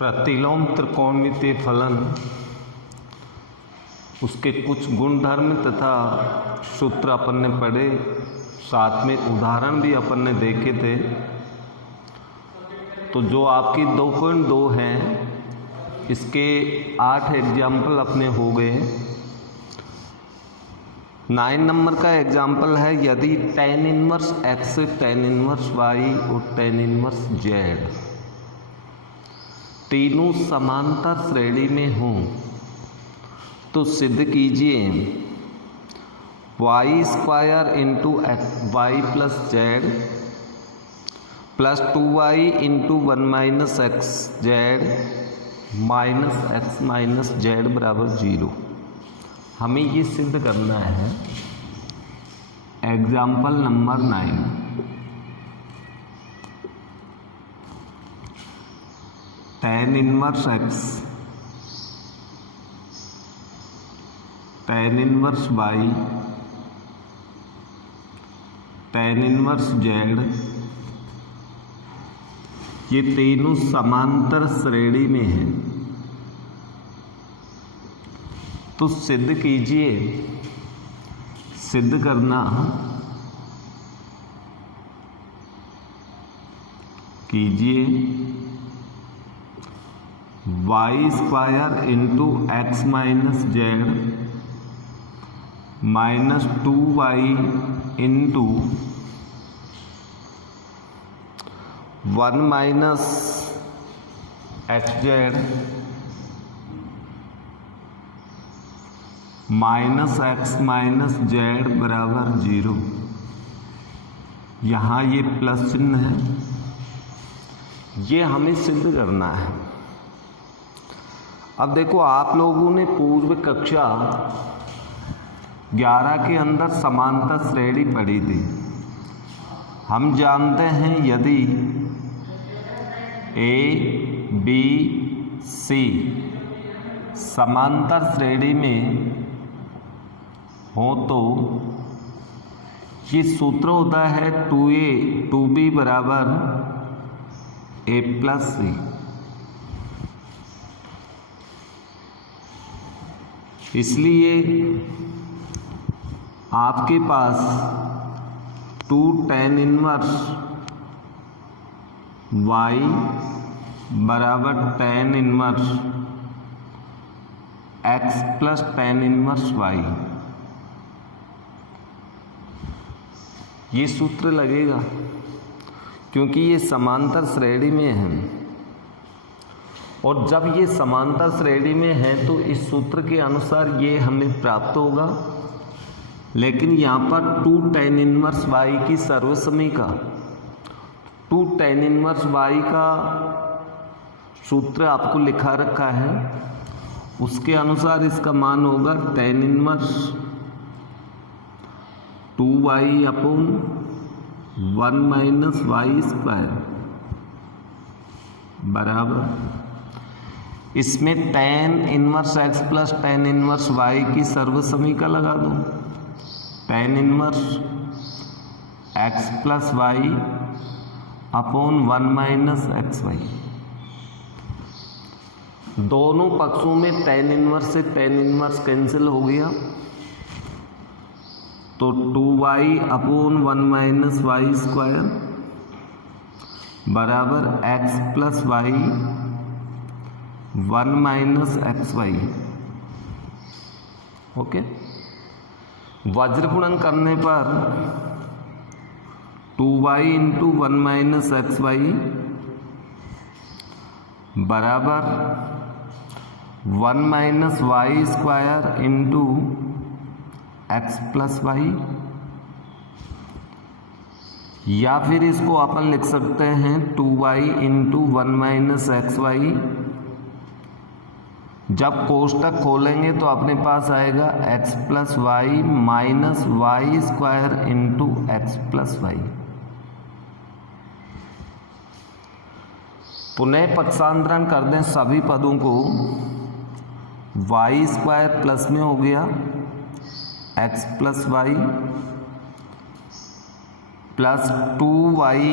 प्रतिलोम त्रिकोणमितीय फलन उसके कुछ गुणधर्म तथा सूत्र अपन ने पढ़े, साथ में उदाहरण भी अपन ने देखे थे। तो जो आपकी 2.2 हैं इसके 8 एग्जाम्पल अपने हो गए। 9 नंबर का एग्जाम्पल है, यदि tan inverse x, tan inverse y और tan इनवर्स z तीनों समांतर श्रेणी में हों तो सिद्ध कीजिए y square into y plus z plus 2y into 1 minus x z minus x minus z बराबर 0। हमें ये सिद्ध करना है। Example number 9, tan inverse x, tan inverse y, tan inverse z ये तीनों समांतर श्रेणी में हैं। तो सिद्ध कीजिए, सिद्ध करना कीजिए y square into x minus Z minus 2y into 1 minus x z minus x minus z बराबर 0। यहाँ ये प्लस चिन्ह है, ये हमें सिद्ध करना है। अब देखो, आप लोगों ने पूर्व कक्षा 11 के अंदर समांतर श्रेणी पढ़ी थी। हम जानते हैं यदि ए बी सी समांतर श्रेणी में हो तो ये सूत्र होता है 2a 2b बराबर a प्लस सी। इसलिए आपके पास 2 tan इनवर्स y बराबर tan inverse x plus tan inverse y, ये सूत्र लगेगा क्योंकि ये समांतर श्रेणी में है। और जब ये समांतर श्रेणी में है तो इस सूत्र के अनुसार ये हमें प्राप्त होगा। लेकिन यहाँ पर 2 tan इनवर्स y की सर्वसमीका 2 tan इनवर्स y का सूत्र आपको लिखा रखा है, उसके अनुसार इसका मान होगा tan inverse 2y upon 1 minus y square बराबर, इसमें tan inverse x plus tan inverse y की सर्वसमीका लगा दो। tan inverse x plus y upon 1 minus x y. दोनों पक्षों में tan इनवर्स से tan इनवर्स कैंसिल हो गया तो 2y upon 1 minus y square बराबर x plus y 1 minus x y. Okay, वज्रगुणन करने पर 2y into 1 minus x y बराबर 1 minus y square into x plus y, या फिर इसको अपन लिख सकते हैं 2y into 1 minus x Y. जब कोष्टक खोलेंगे तो अपने पास आएगा x plus y minus y square into x plus y. पुनः पक्षांतरण कर दें सभी पदों को, वाई स्क्वायर प्लस में हो गया x plus y plus 2y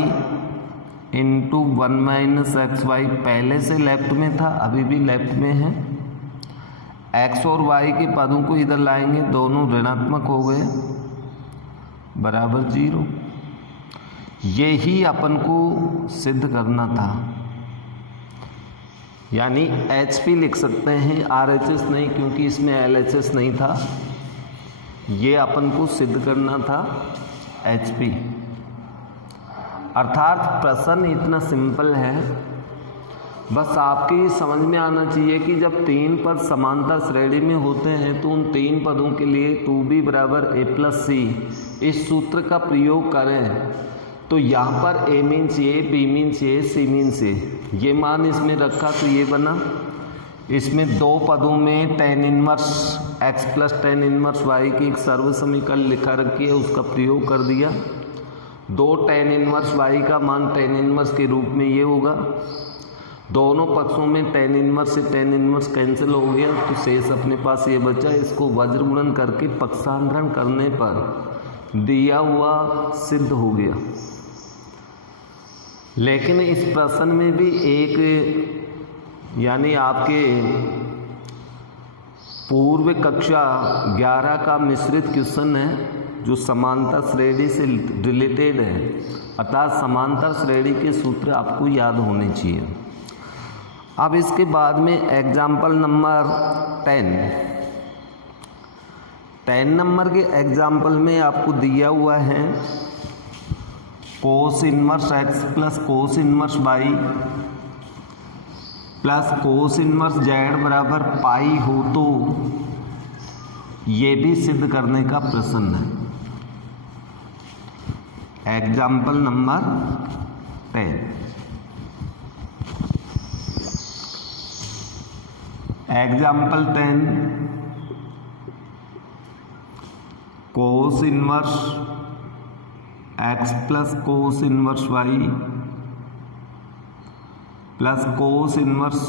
into 1 minus x y पहले से लेफ्ट में था, अभी भी लेफ्ट में है। एक्स और वाई के पदों को इधर लाएंगे, दोनों ऋणात्मक हो गए, बराबर 0। ये ही अपन को सिद्ध करना था, यानी एच पी लिख सकते हैं, आर एच एस नहीं, क्योंकि इसमें एल एच एस नहीं था। ये अपन को सिद्ध करना था एच पी। अर्थात प्रश्न इतना सिंपल है, बस आपके ये समझ में आना चाहिए कि जब 3 पद समांतर श्रेणी में होते हैं तो उन 3 पदों के लिए 2b बराबर a प्लस सी इस सूत्र का प्रयोग करें। तो यहाँ पर a means a, b means a, c means a, ये मान इसमें रखा तो ये बना। इसमें 2 पदों में tan inverse x plus tan inverse y की एक सर्व समीकरण लिखा रखी है, उसका प्रयोग कर दिया। 2 tan इनवर्स y का मान tan इनवर्स के रूप में ये होगा। दोनों पक्षों में tan इनवर्स से tan इनवर्स कैंसिल हो गया, तो शेष अपने पास ये बचा। इसको वज्र गुणन करके पक्षांतरण करने पर दिया हुआ सिद्ध हो गया। लेकिन इस प्रश्न में भी एक, यानी आपके पूर्व कक्षा 11 का मिश्रित क्वेश्चन है जो समांतर श्रेणी से रिलेटेड है, अर्थात समांतर श्रेणी के सूत्र आपको याद होने चाहिए। अब इसके बाद में एग्जाम्पल नंबर 10 नंबर के एग्जाम्पल में आपको दिया हुआ है cos inverse x plus cos inverse y plus cos inverse z बराबर पाई हो तो ये भी सिद्ध करने का प्रश्न है। Example number 10, example 10 cos inverse x plus cos inverse y plus cos inverse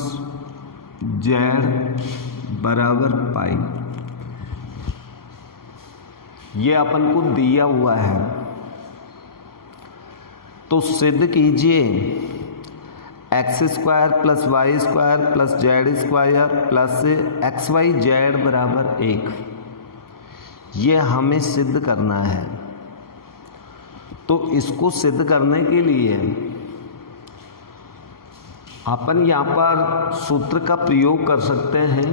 z बराबर पाई, ये अपन को दिया हुआ है। तो सिद्ध कीजिए x square plus y square plus z square plus x y z बराबर 1, ये हमें सिद्ध करना है। तो इसको सिद्ध करने के लिए अपन यहाँ पर सूत्र का प्रयोग कर सकते हैं,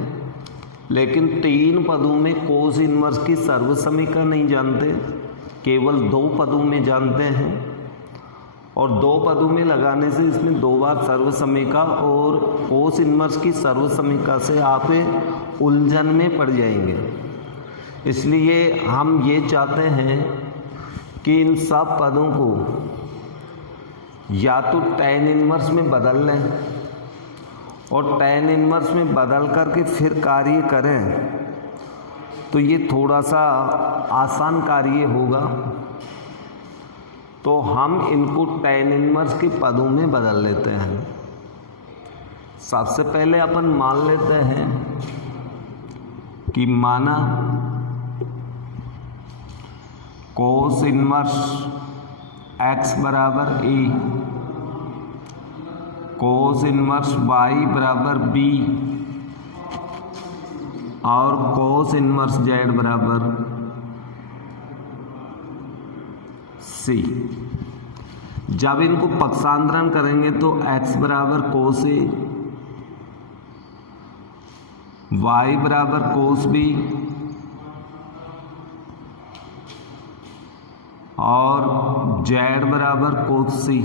लेकिन 3 पदों में कोस इनवर्स की सर्व समीकरण नहीं जानते, केवल 2 पदों में जानते हैं। और 2 पदों में लगाने से इसमें 2 बार सर्व समीका और कोस इनवर्स की सर्व समीका से आप उलझन में पड़ जाएंगे। इसलिए हम ये चाहते हैं कि इन सब पदों को या तो tan इनवर्स में बदल लें और tan इनवर्स में बदल करके फिर कार्य करें, तो ये थोड़ा सा आसान कार्य होगा। तो हम इनको tan इनवर्स के पदों में बदल लेते हैं। सबसे पहले अपन मान लेते हैं कि माना कोस इनवर्स x बराबर a, कोस इनवर्स y बराबर b और कोस इनवर्स z बराबर c। जब इनको पक्षांतरण करेंगे तो x बराबर कोस a, y बराबर कोस b और z बराबर कोस c,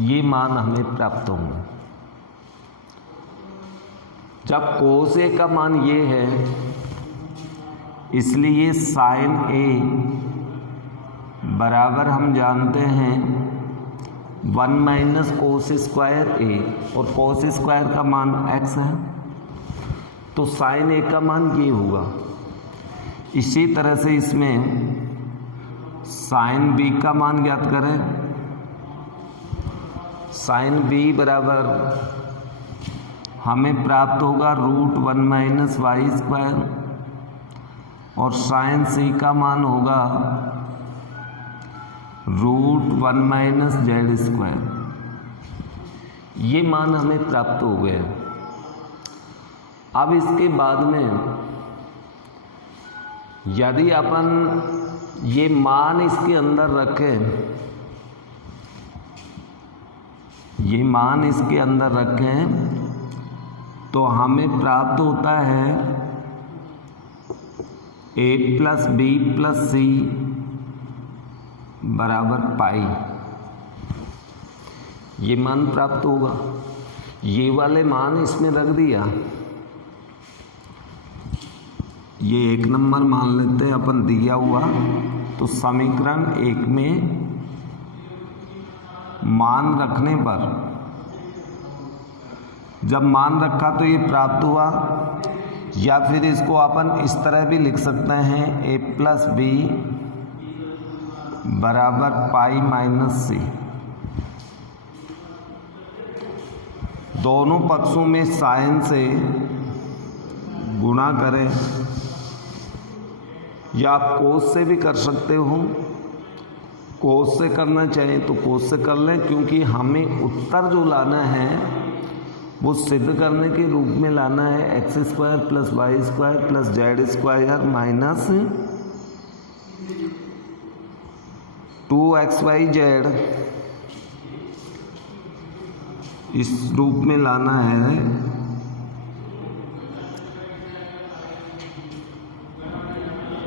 ये मान हमें प्राप्त होंगे। जब कोस a का मान ये है, इसलिए साइन a बराबर हम जानते हैं 1 माइनस कोस स्क्वायर a, और कोस स्क्वायर का मान x है, तो साइन a का मान ये होगा। इसी तरह से इसमें साइन b का मान ज्ञात करें। साइन b बराबर हमें प्राप्त होगा √1 माइनस वाई स्क्वायर और साइन c का मान होगा √1 - z²। ये मान हमें प्राप्त हो गए। अब इसके बाद में यदि अपन ये मान इसके अंदर रखें, ये मान इसके अंदर रखें तो हमें प्राप्त होता है a + b + c = पाई। ये मान प्राप्त होगा। ये वाले मान इसमें रख दिया। ये 1 नंबर मान लेते हैं अपन दिया हुआ। तो समीकरण 1 में मान रखने पर, जब मान रखा तो ये प्राप्त हुआ। या फिर इसको अपन इस तरह भी लिख सकते हैं a + b = पाई - c। दोनों पक्षों में साइन से गुणा करें, या आप कोस से भी कर सकते हो। कोस से करना चाहें तो कोस से कर लें, क्योंकि हमें उत्तर जो लाना है वो सिद्ध करने के रूप में लाना है x² + y² + z² - 2xyz, इस रूप में लाना है।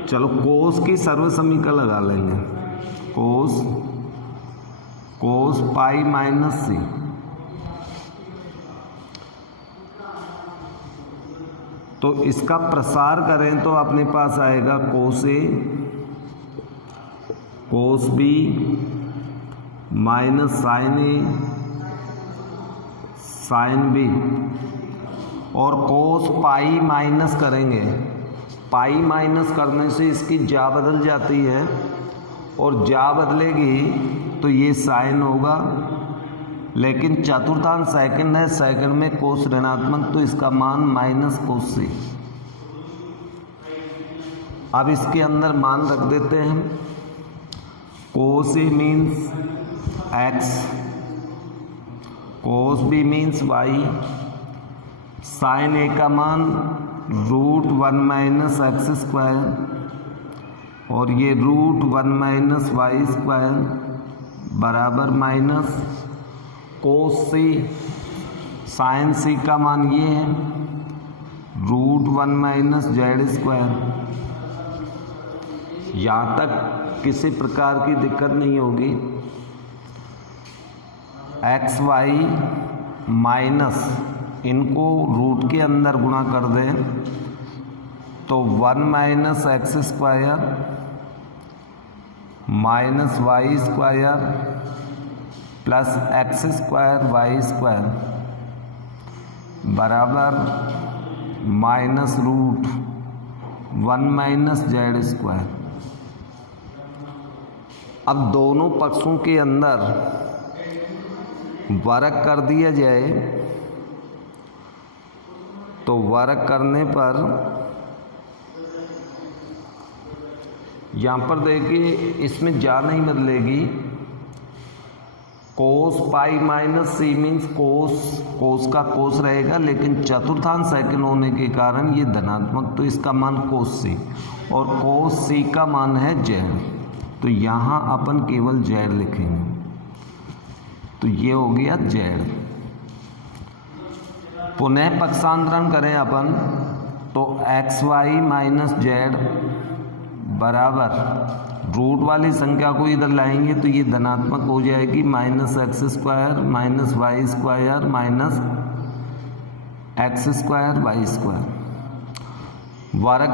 चलो कोस की सर्व समीकरण लगा लेंगे। कोस पाई - c। तो इसका प्रसार करें तो अपने पास आएगा cos a cos b - sine a sine b, और कोस पाई माइनस करेंगे। पाई माइनस करने से इसकी जा बदल जाती है, और जा बदलेगी तो ये साइन होगा। लेकिन चतुर्थांश सेकंड है, सेकंड में कोस ऋणात्मक, तो इसका मान -कोस c। अब इसके अंदर मान रख देते हैं। Cos a means x, cos b means y, sine a का मान √1 - x², और ये √1 - y² बराबर minus cos c। Sine c का मान ये है √1 - z²। यहाँ तक किसी प्रकार की दिक्कत नहीं होगी। x y माइनस इनको रूट के अंदर गुणा कर दें तो 1 - x² - y² plus x² y² बराबर -√1 - z²। अब दोनों पक्षों के अंदर वर्ग कर दिया जाए तो वर्ग करने पर यहाँ पर देखिए इसमें जा नहीं बदलेगी। कोस पाई - c मीन्स कोस का कोस रहेगा, लेकिन चतुर्थांश सेकंड होने के कारण ये धनात्मक, तो इसका मान कोस c, और कोस c का मान है z। तो यहाँ अपन केवल z लिखेंगे, तो ये हो गया z। पुनः पक्षांतरण करें अपन तो xy - z बराबर रूट वाली संख्या को इधर लाएंगे तो ये धनात्मक हो जाएगी -x² - y² - x² y²। वर्ग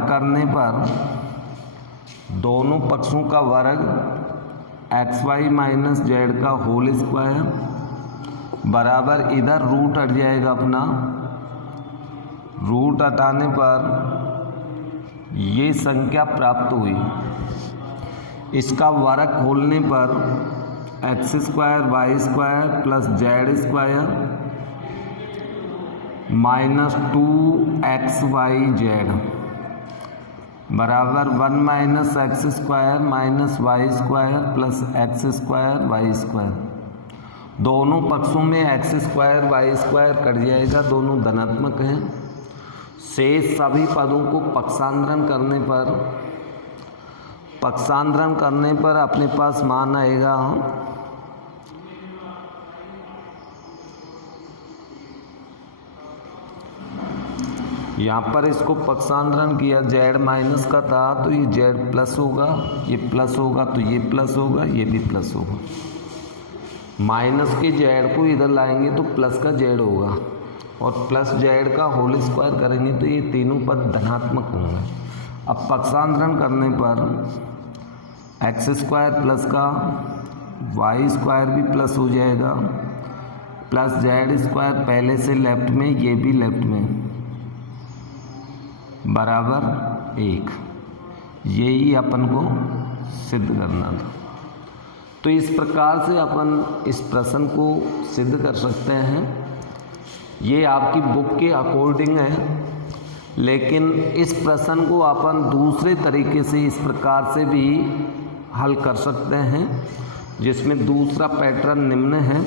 करने पर दोनों पक्षों का वर्ग xy - z का होल स्क्वायर बराबर, इधर रूट हट जाएगा अपना। रूट हटाने पर ये संख्या प्राप्त हुई। इसका वर्ग खोलने पर x² y² plus z² -2xyz बराबर 1 minus x square minus y square plus x square y square. दोनों पक्षों में x square y square cut जाएगा, दोनों धनात्मक हैं। शेष सभी पदों को पक्षांतरण करने पर अपने पास मान आएगा यहाँ पर इसको पक्षांतरण किया, जेड माइनस का था तो ये जेड प्लस होगा, ये प्लस होगा तो ये प्लस होगा, ये भी प्लस होगा। माइनस के जेड को इधर लाएंगे तो प्लस का जेड होगा और प्लस जेड का होल स्क्वायर करेंगे तो ये तीनों पद धनात्मक होंगे। अब पक्षांतरण करने पर एक्स स्क्वायर प्लस का वाई स्क्वायर भी प्लस हो जाएगा, प्लस जेड स्क्वायर पहले से लेफ्ट में, ये भी लेफ्ट में, बराबर 1। यही अपन को सिद्ध करना था। तो इस प्रकार से अपन इस प्रश्न को सिद्ध कर सकते हैं। ये आपकी बुक के अकॉर्डिंग है, लेकिन इस प्रश्न को अपन दूसरे तरीके से इस प्रकार से भी हल कर सकते हैं, जिसमें दूसरा पैटर्न निम्न है।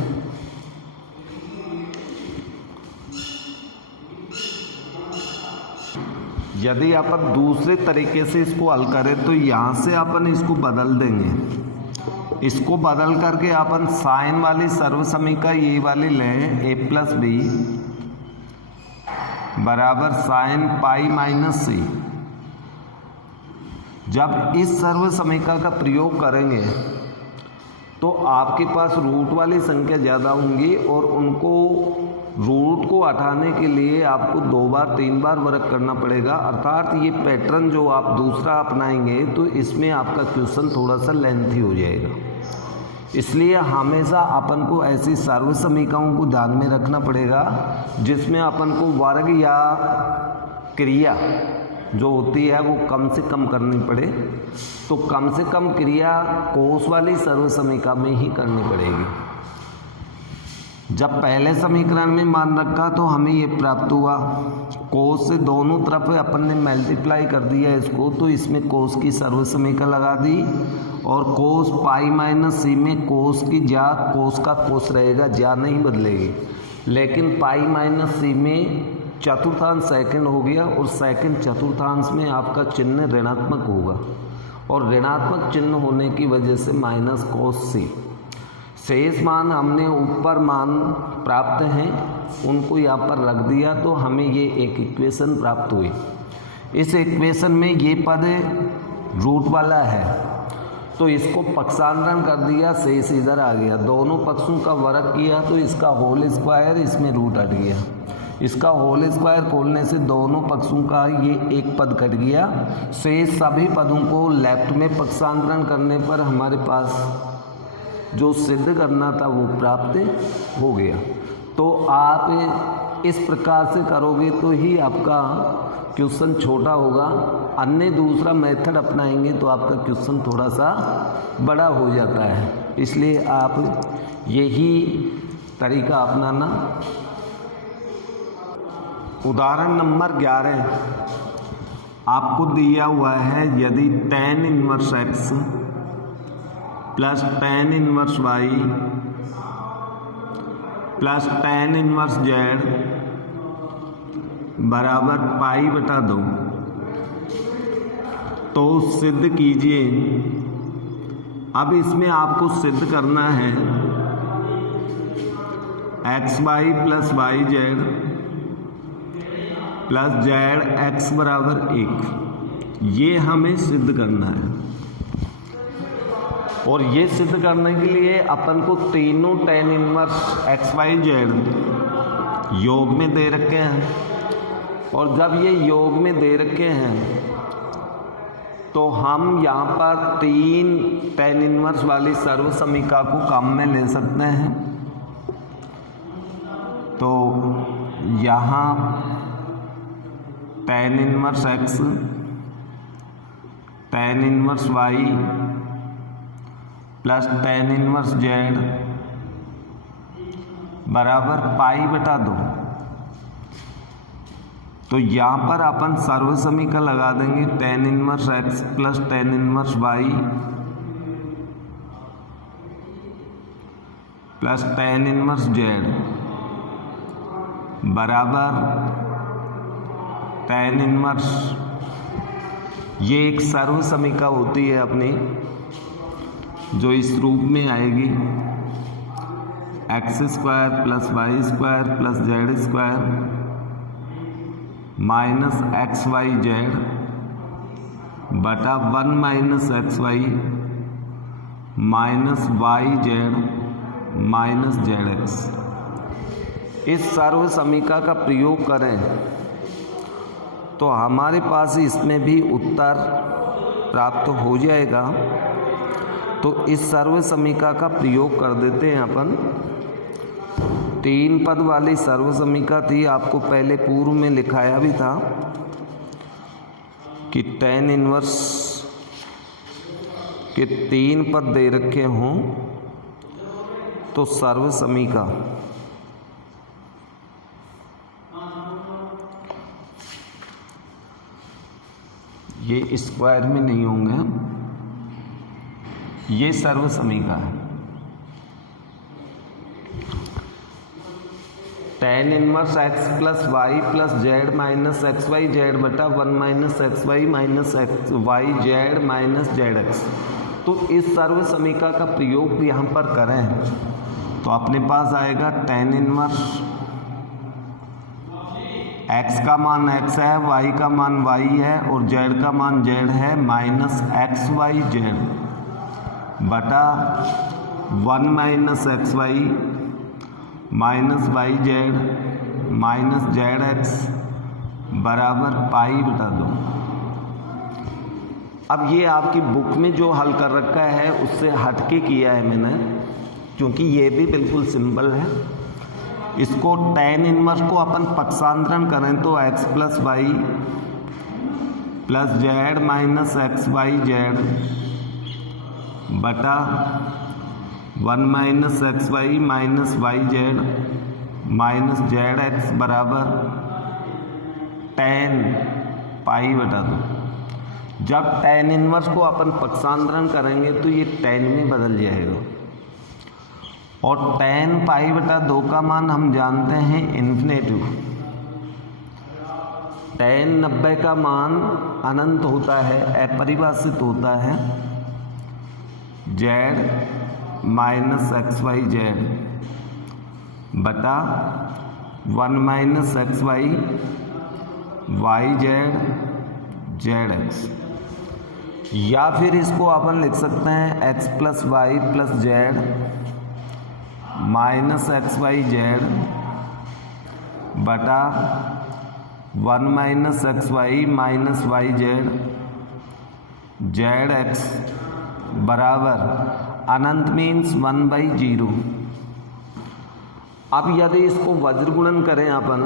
यदि अपन दूसरे तरीके से इसको हल करें तो यहाँ से अपन इसको बदल देंगे। इसको बदल करके अपन साइन वाली सर्वसमीका ये वाली लें, ए प्लस बी बराबर साइन पाई माइनस सी। जब इस सर्वसमीका का प्रयोग करेंगे तो आपके पास रूट वाली संख्या ज़्यादा होंगी और उनको रूट को हटाने के लिए आपको 2 बार 3 बार वर्क करना पड़ेगा। अर्थात ये पैटर्न जो आप दूसरा अपनाएंगे तो इसमें आपका क्वेश्चन थोड़ा सा लेंथी हो जाएगा। इसलिए हमेशा अपन को ऐसी सर्वसमीकाओं को ध्यान में रखना पड़ेगा जिसमें अपन को वर्ग या क्रिया जो होती है वो कम से कम करनी पड़े। तो कम से कम क्रिया कोस वाली सर्वसमीका में ही करनी पड़ेगी। जब पहले समीकरण में मान रखा तो हमें ये प्राप्त हुआ, कोस से दोनों तरफ अपन ने मल्टीप्लाई कर दिया इसको, तो इसमें कोस की सर्वसमीका लगा दी और कोस पाई माइनस सी में कोस की जा, कोस का कोस रहेगा, जा नहीं बदलेगी। लेकिन पाई माइनस सी में चतुर्थांश सेकंड हो गया और सेकंड चतुर्थांश में आपका चिन्ह ऋणात्मक होगा और ऋणात्मक चिन्ह होने की वजह से माइनस कोस सी। शेष मान हमने ऊपर मान प्राप्त हैं उनको यहाँ पर रख दिया तो हमें ये एक इक्वेशन प्राप्त हुई। इस इक्वेशन में ये पद रूट वाला है तो इसको पक्षांतरण कर दिया, शेष इधर आ गया। दोनों पक्षों का वर्ग किया तो इसका होल स्क्वायर, इसमें रूट हट गया। इसका होल स्क्वायर खोलने से दोनों पक्षों का ये एक पद कट गया। शेष सभी पदों को लेफ्ट में पक्षांतरण करने पर हमारे पास जो सिद्ध करना था वो प्राप्त हो गया। तो आप इस प्रकार से करोगे तो ही आपका क्वेश्चन छोटा होगा। अन्य दूसरा मेथड अपनाएंगे तो आपका क्वेश्चन थोड़ा सा बड़ा हो जाता है। इसलिए आप यही तरीका अपनाना। उदाहरण नंबर 11 आपको दिया हुआ है, यदि tan inverse x plus tan inverse y plus tan inverse z बराबर पाई बटा 2 तो सिद्ध कीजिए। अब इसमें आपको सिद्ध करना है xy plus yz plus z बराबर 1, ये हमें सिद्ध करना है। और ये सिद्ध करने के लिए अपन को तीनों tan इनवर्स xyz योग में दे रखे हैं और जब ये योग में दे रखे हैं तो हम यहाँ पर 3 tan इनवर्स वाली सर्वसमीका को काम में ले सकते हैं। तो यहाँ tan inverse x tan inverse y plus tan inverse z बराबर पाई बटा 2। तो यहाँ पर अपन सर्व समीका लगा देंगे tan inverse x plus tan inverse y plus tan inverse z बराबर tan इनवर्स, ये एक सर्व समीका होती है अपनी जो इस रूप में आएगी x square plus y square plus z square minus x y z बटा 1 minus x y minus y z minus z x. इस सर्व समीका का प्रयोग करें तो हमारे पास इसमें भी उत्तर प्राप्त हो जाएगा। तो इस सर्व समीका का प्रयोग कर देते हैं अपन। 3 पद वाली सर्व समीका थी, आपको पहले पूर्व में लिखाया भी था कि tan इनवर्स के 3 पद दे रखे हों तो सर्व समीका ये स्क्वायर में नहीं होंगे, ये सर्व समीका है। tan inverse x plus y plus z minus x y z बटा 1 minus x y minus x y z minus z x. तो इस सर्व समीका का प्रयोग यहाँ पर करें तो अपने पास आएगा tan इनवर्स x का मान x है, y का मान y है और z का मान z है माइनस एक्स वाई जेड बटा 1 minus x y minus y z minus z x बराबर पाई बटा 2। अब ये आपकी बुक में जो हल कर रखा है उससे हटके किया है मैंने, क्योंकि ये भी बिल्कुल सिंपल है। इसको tan इनवर्स को अपन पक्षांतरण करें तो x plus y plus z minus x y z बटा 1 minus x y minus y z minus z x बराबर tan पाई बटा 2। जब tan इनवर्स को अपन पक्षांतरण करेंगे तो ये tan में बदल जाएगा और tan पाई बटा 2 का मान हम जानते हैं इन्फिनेटिव। tan 90 का मान अनंत होता है, अपरिभाषित होता है। z minus x y z बटा 1 minus x y y z z x. या फिर इसको अपन लिख सकते हैं x plus y plus z minus x y z बटा 1 minus x y minus y z z x बराबर अनंत मीन्स 1/0। अब यदि इसको वज्रगुणन करें अपन,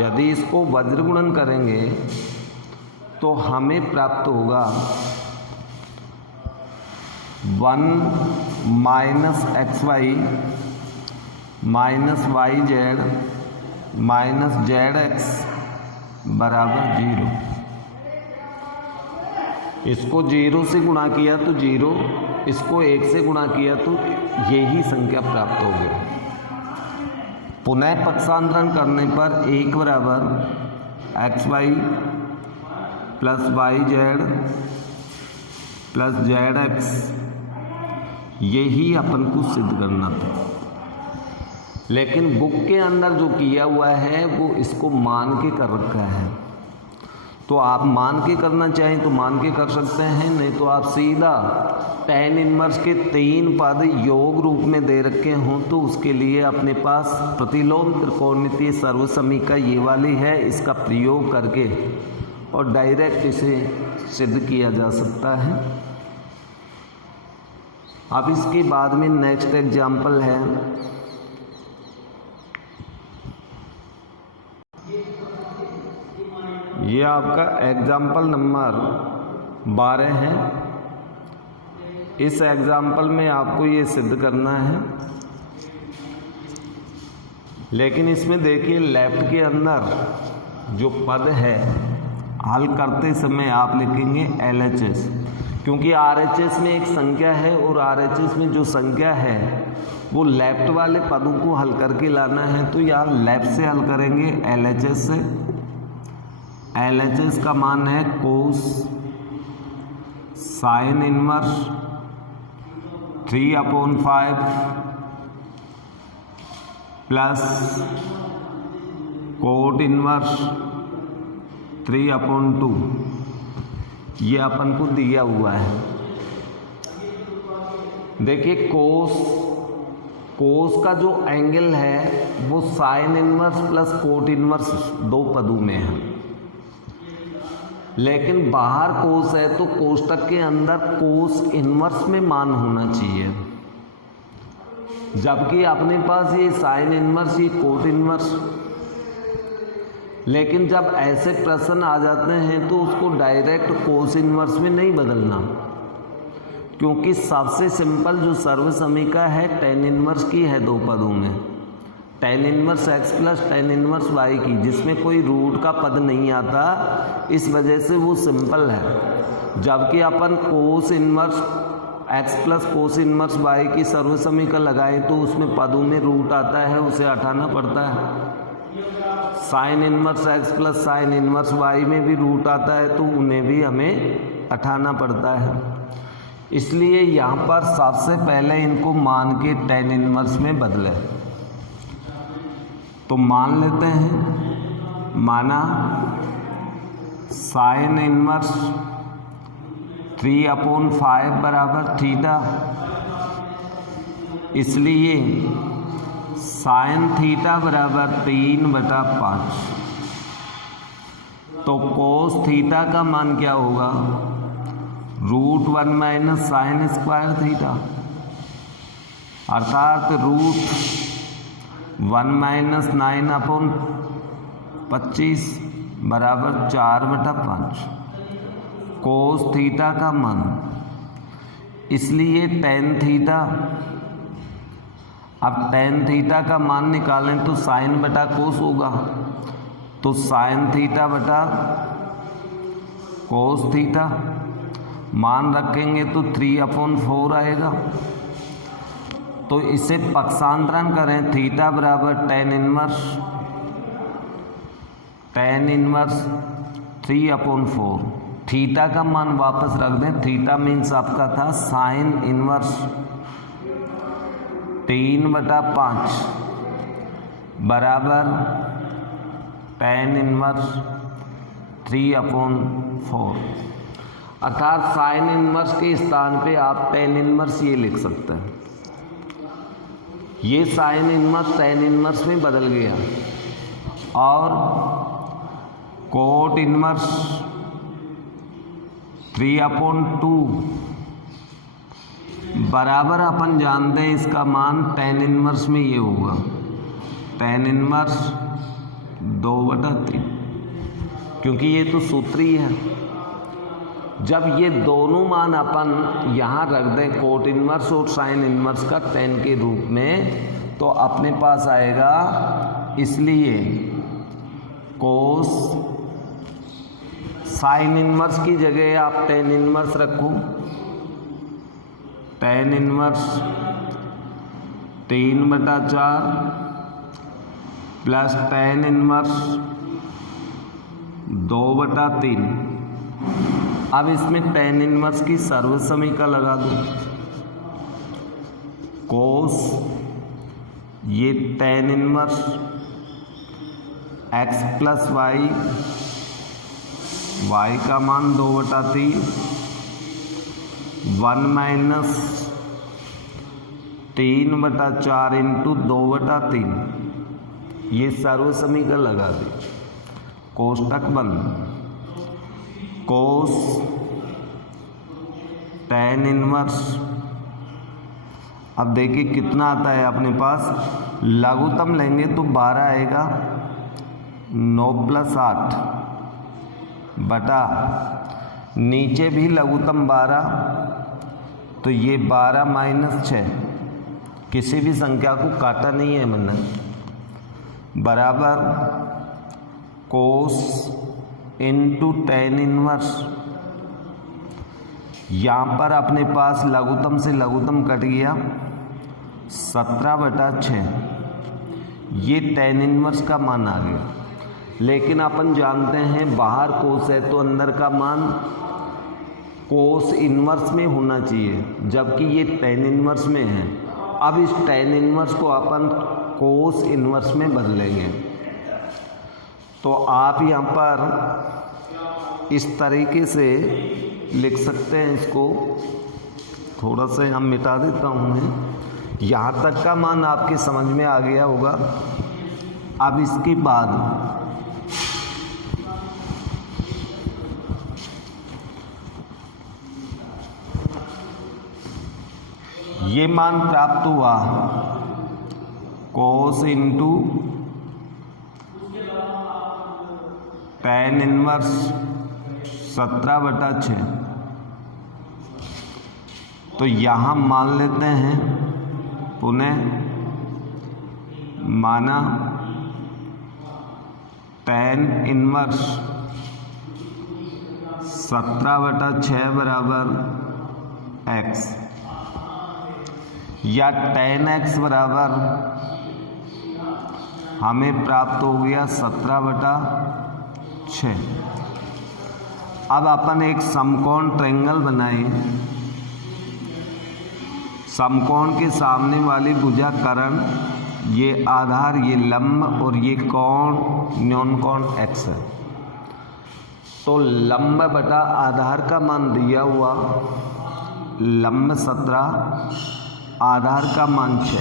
यदि इसको वज्रगुणन करेंगे तो हमें प्राप्त होगा 1 minus x y minus y z minus z x बराबर 0। इसको 0 से गुणा किया तो 0, इसको 1 से गुणा किया तो यही संख्या प्राप्त हो गई। पुनः पक्षांतरण करने पर 1 बराबर x y plus y z plus z x, यही अपन को सिद्ध करना था। लेकिन बुक के अंदर जो किया हुआ है वो इसको मान के कर रखा है। तो आप मान के करना चाहें तो मान के कर सकते हैं, नहीं तो आप सीधा tan इनवर्स के 3 पद योग रूप में दे रखे हों तो उसके लिए अपने पास प्रतिलोम त्रिकोणमितीय सर्व समीका ये वाली है। इसका प्रयोग करके और डायरेक्ट इसे सिद्ध किया जा सकता है। अब इसके बाद में नेक्स्ट एग्जाम्पल है ये आपका एग्जाम्पल नंबर 12 है। इस एग्जाम्पल में आपको ये सिद्ध करना है लेकिन इसमें देखिए लेफ्ट के अंदर जो पद है हल करते समय आप लिखेंगे LHS, क्योंकि RHS में एक संख्या है और RHS में जो संख्या है वो लेफ्ट वाले पदों को हल करके लाना है। तो यहाँ लेफ्ट से हल करेंगे LHS से। LHS का मान है कोस sine inverse 3/5 plus cot inverse 3/2। ये अपन को दिया हुआ है। देखिए कोस का जो एंगल है वो sine inverse plus cot inverse दो पदों में है, लेकिन बाहर कोस है तो कोष्टक के अंदर कोस इनवर्स में मान होना चाहिए, जबकि अपने पास ये साइन इनवर्स ये कोट इनवर्स। लेकिन जब ऐसे प्रश्न आ जाते हैं तो उसको डायरेक्ट कोस इनवर्स में नहीं बदलना, क्योंकि सबसे सिंपल जो सर्व समीका है टेन इनवर्स की है दो पदों में, ten inverse x plus tan inverse y की, जिसमें कोई रूट का पद नहीं आता, इस वजह से वो सिंपल है। जबकि अपन cos inverse x plus cos inverse y की सर्व समीका लगाए तो उसमें पदों में रूट आता है, उसे हटाना पड़ता है। Sine inverse x plus sine inverse y में भी रूट आता है तो उन्हें भी हमें हटाना पड़ता है। इसलिए यहाँ पर सबसे पहले इनको मान के टेन इनवर्स में बदले। तो मान लेते हैं, माना साइन इनवर्स 3/5 बराबर थीटा, इसलिए साइन थीटा बराबर 3/5। तो कोस थीटा का मान क्या होगा, √1 माइनस साइन स्क्वायर थीटा, अर्थात √1 माइनस 9/25 बराबर 4/5 कोस थीटा का मान। इसलिए टेन थीटा, अब टेन थीटा का मान निकालें तो साइन बटा कोस होगा, तो साइन थीटा बटा कोस थीटा मान रखेंगे तो 3/4 आएगा। तो इसे पक्षांतरण करें, थीटा बराबर टेन इनवर्स 3/4। थीटा का मान वापस रख दें, थीटा मीन्स आपका था साइन इनवर्स 3/5 बराबर टेन इनवर्स 3/4, अर्थात साइन इनवर्स के स्थान पे आप टेन इनवर्स ये लिख सकते हैं। ये साइन इनवर्स टेन इनवर्स में बदल गया, और कोट इनवर्स 3/2 बराबर अपन जानते हैं इसका मान टेन इनवर्स में ये होगा, टेन इनवर्स 2/3, क्योंकि ये तो सूत्र ही है। जब ये दोनों मान अपन यहाँ रख दें कोट इनवर्स और साइन इनवर्स का टेन के रूप में, तो अपने पास आएगा, इसलिए कोस साइन इनवर्स की जगह आप टेन इनवर्स रखो, tan inverse 3/4 plus tan inverse 2/3। अब इसमें टेन इनवर्स की सर्व समीका लगा दो, कोस ये tan inverse x plus y, y का मान 2/3, 1 माइनस 3/4 इंटू 2/3, ये सर्व समीकरण लगा दी, कोष्टक बंद। कोस टेन इनवर्स, अब देखिए कितना आता है अपने पास, लघुत्तम लेंगे तो 12 आएगा, 9 + 8 बटा नीचे भी लघुत्तम 12, तो ये 12 - 6, किसी भी संख्या को काटा नहीं है मैंने, बराबर कोस इंटू टेन इनवर्स। यहाँ पर अपने पास लघुत्तम से लघुत्तम कट गया, 17/6 ये टेन इनवर्स का मान आ गया। लेकिन अपन जानते हैं बाहर कोस है तो अंदर का मान कोस इनवर्स में होना चाहिए, जबकि ये टेन इनवर्स में है। अब इस टेन इनवर्स को अपन कोस इनवर्स में बदलेंगे। तो आप यहाँ पर इस तरीके से लिख सकते हैं इसको। थोड़ा सा हम मिटा देता हूँ मैं। यहाँ तक का मान आपके समझ में आ गया होगा। अब इसके बाद ये मान प्राप्त हुआ कोस इंटू टेन इनवर्स 17/6। तो यहाँ मान लेते हैं पुनः, माना टेन इनवर्स 17/6 बराबर x, या टेन एक्स बराबर हमें प्राप्त हो गया 17/6। अब अपन एक समकोण ट्रायंगल बनाए। समकोण के सामने वाली भुजा कर्ण, ये आधार, ये लंब और ये कोण न्यून कोण x है। तो लंब बटा आधार का मान दिया हुआ, लंब 17, आधार का मान 6।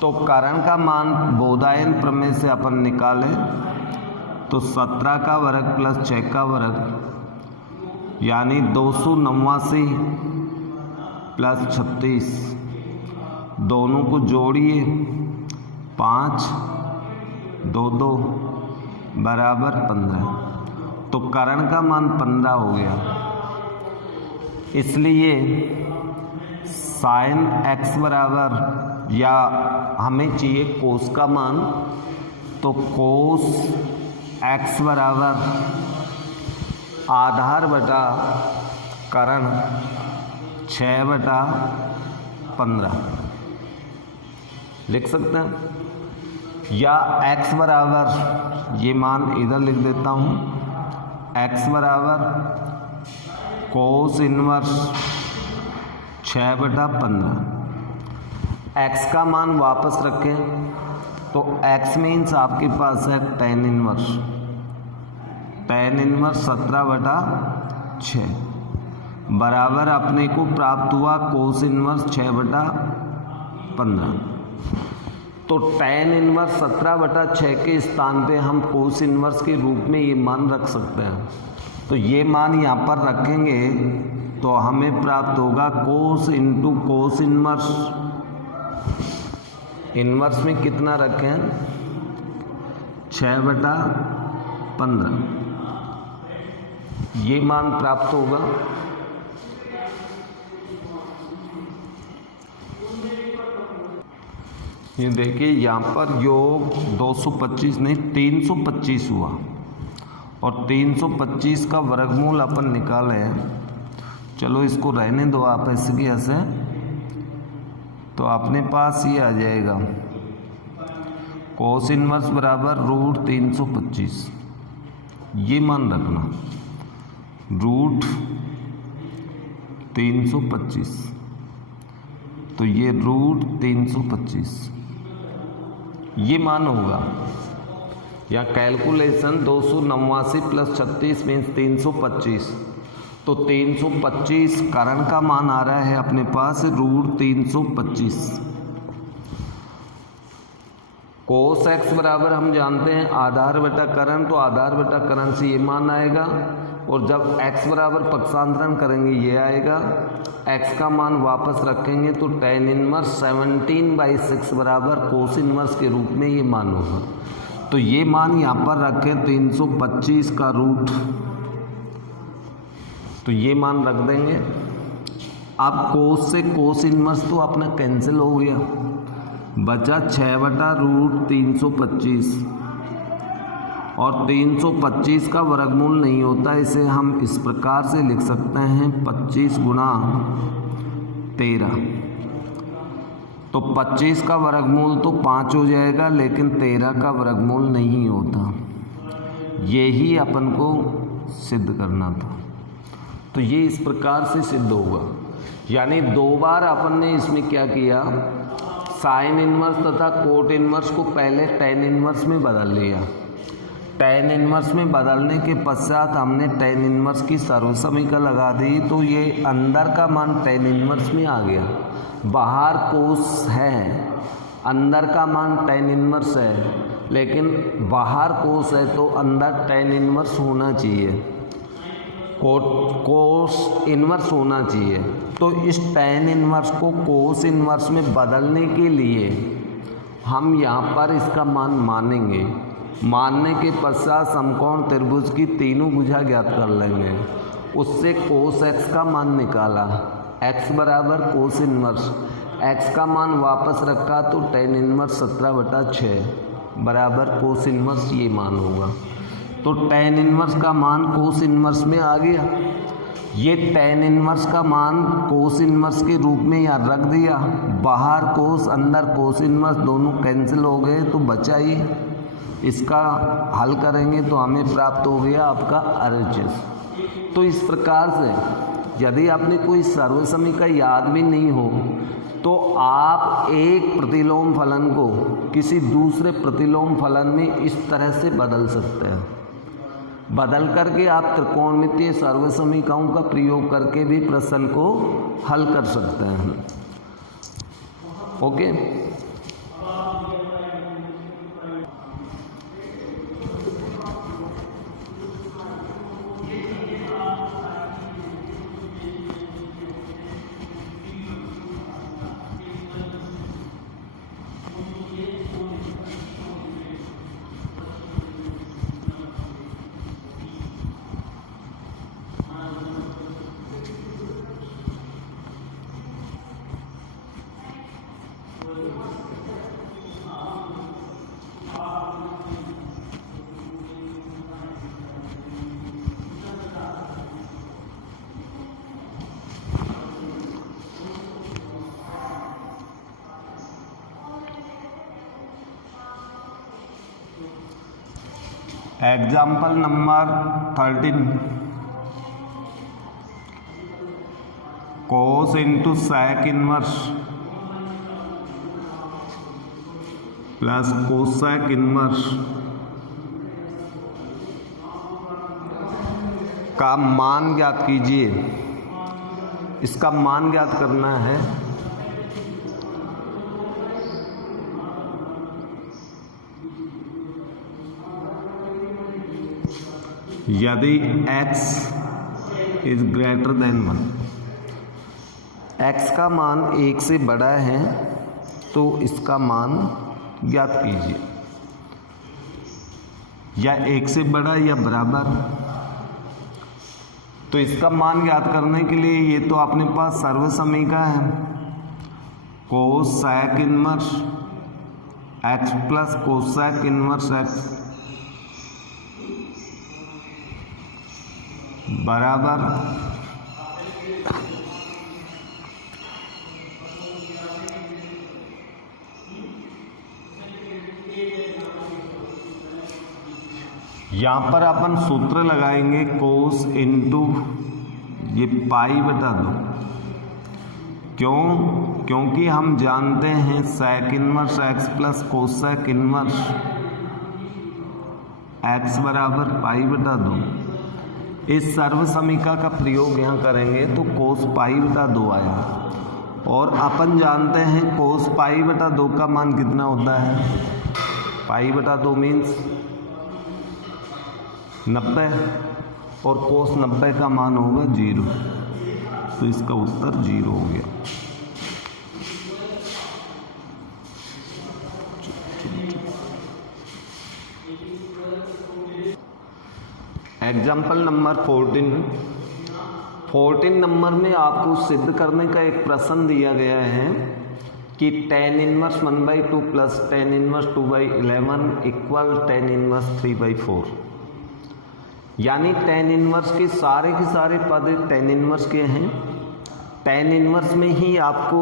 तो कर्ण का मान बोधायन प्रमेय से अपन निकालें तो 17 का वर्ग प्लस 6 का वर्ग यानी 289 प्लस 36, दोनों को जोड़िए 5 2 2 बराबर 15। तो कर्ण का मान 15 हो गया। इसलिए साइन x बराबर, या हमें चाहिए कोस का मान, तो कोस x बराबर आधार बटा कर्ण 6/15 लिख सकते हैं। या x बराबर, ये मान इधर लिख देता हूँ, x बराबर कोस इनवर्स 6/15। x का मान वापस रखें तो x मीन्स आपके पास है टेन इनवर्स। टेन इनवर्स 17/6 बराबर अपने को प्राप्त हुआ कोस इनवर्स 6/15। तो टेन इनवर्स 17/6 के स्थान पे हम कोस इनवर्स के रूप में ये मान रख सकते हैं। तो ये मान यहाँ पर रखेंगे तो हमें प्राप्त होगा कोस इंटू कोस इनवर्स। इनवर्स में कितना रखें, 6/15, ये मान प्राप्त होगा। ये देखिए यहाँ पर योग 225 नहीं 325 हुआ, और 325 का वर्गमूल अपन निकाले। चलो इसको रहने दो आप ऐसे की ऐसे, तो अपने पास ये आ जाएगा कोस इनवर्स बराबर रूट 325। ये मान रखना, रूट 325, तो ये रूट 325 ये मान होगा। या कैलकुलेशन 289 प्लस 36 मीन्स 325। तो 325 कर्ण का मान आ रहा है अपने पास रूट 325। कोस एक्स बराबर हम जानते हैं आधार बटा कर्ण, तो आधार बटा कर्ण से ये मान आएगा। और जब x बराबर पक्षांतरण करेंगे ये आएगा। x का मान वापस रखेंगे तो tan इनवर्स 17/6 बराबर कोस इनवर्स के रूप में ये मान होगा। तो ये मान यहाँ पर रखें 325 का रूट, तो ये मान रख देंगे। अब कोस से कोस इनवर्स तो अपना कैंसिल हो गया, बचा 6/√325 और 325 का वर्गमूल नहीं होता, इसे हम इस प्रकार से लिख सकते हैं 25 गुणा 13। तो 25 का वर्गमूल तो 5 हो जाएगा, लेकिन 13 का वर्गमूल नहीं होता। यही अपन को सिद्ध करना था। तो ये इस प्रकार से सिद्ध होगा, यानी दो बार अपन ने इसमें क्या किया, साइन इन्वर्स तथा कोट इन्वर्स को पहले टेन इन्वर्स में बदल लिया। टेन इन्वर्स में बदलने के पश्चात हमने टेन इन्वर्स की सर्वसमीका लगा दी, तो ये अंदर का मान टेन इन्वर्स में आ गया। बाहर कोस है, अंदर का मान टेन इन्वर्स है, लेकिन बाहर कोस है तो अंदर टेन इन्वर्स होना चाहिए, कोस इन्वर्स होना चाहिए। तो इस टेन इन्वर्स को कोस इन्वर्स में बदलने के लिए हम यहाँ पर इसका मान मानेंगे। मानने के पश्चात समकोण त्रिभुज की तीनों भुजा ज्ञात कर लेंगे। उससे कोस एक्स का मान निकाला, एक्स बराबर कोस इन्वर्स, एक्स का मान वापस रखा तो टेन इन्वर्स 17/6 बराबर कोस इन्वर्स, ये मान होगा। तो टेन इन्वर्स का मान कोस इन्वर्स में आ गया। ये टेन इन्वर्स का मान कोस इन्वर्स के रूप में यहाँ रख दिया। बाहर कोस अंदर कोस इन्वर्स दोनों कैंसिल हो गए, तो बचा ये। इसका हल करेंगे तो हमें प्राप्त हो गया आपका RHS। तो इस प्रकार से यदि आपने कोई सर्वसमीका याद भी नहीं हो तो आप एक प्रतिलोम फलन को किसी दूसरे प्रतिलोम फलन में इस तरह से बदल सकते हैं। बदल करके आप त्रिकोणमितीय सर्वसमीकाओं का प्रयोग करके भी प्रश्न को हल कर सकते हैं। Okay, example number 13, cos into sec inverse plus cosec inverse का मान ज्ञात कीजिए। इसका मान ज्ञात करना है। यदि x is greater then 1, x का मान 1 से बड़ा है तो इसका मान ज्ञात कीजिए, या 1 से बड़ा या बराबर। तो इसका मान ज्ञात करने के लिए ये तो अपने पास सर्वसमीका है, cosec inverse x plus cosec inverse x बराबर यहाँ पर अपन सूत्र लगाएंगे कोस इंटू ये पाई बटा 2। क्यों? क्योंकि हम जानते हैं sec inverse x plus cosec inverse x बराबर पाई बटा 2। इस सर्वसमीका का प्रयोग यहाँ करेंगे तो कोस पाई बटा 2 आया, और अपन जानते हैं कोस पाई बटा 2 का मान कितना होता है, पाई बटा 2 मीन्स 90, और कोस 90 का मान होगा 0। तो इसका उत्तर 0 हो गया। एग्जाम्पल नंबर 14 नंबर में आपको सिद्ध करने का एक प्रश्न दिया गया है कि tan inverse 1/2 plus tan inverse 2/11 equal tan inverse 3/4, यानी tan इनवर्स के सारे पद tan इनवर्स के हैं। tan इनवर्स में ही आपको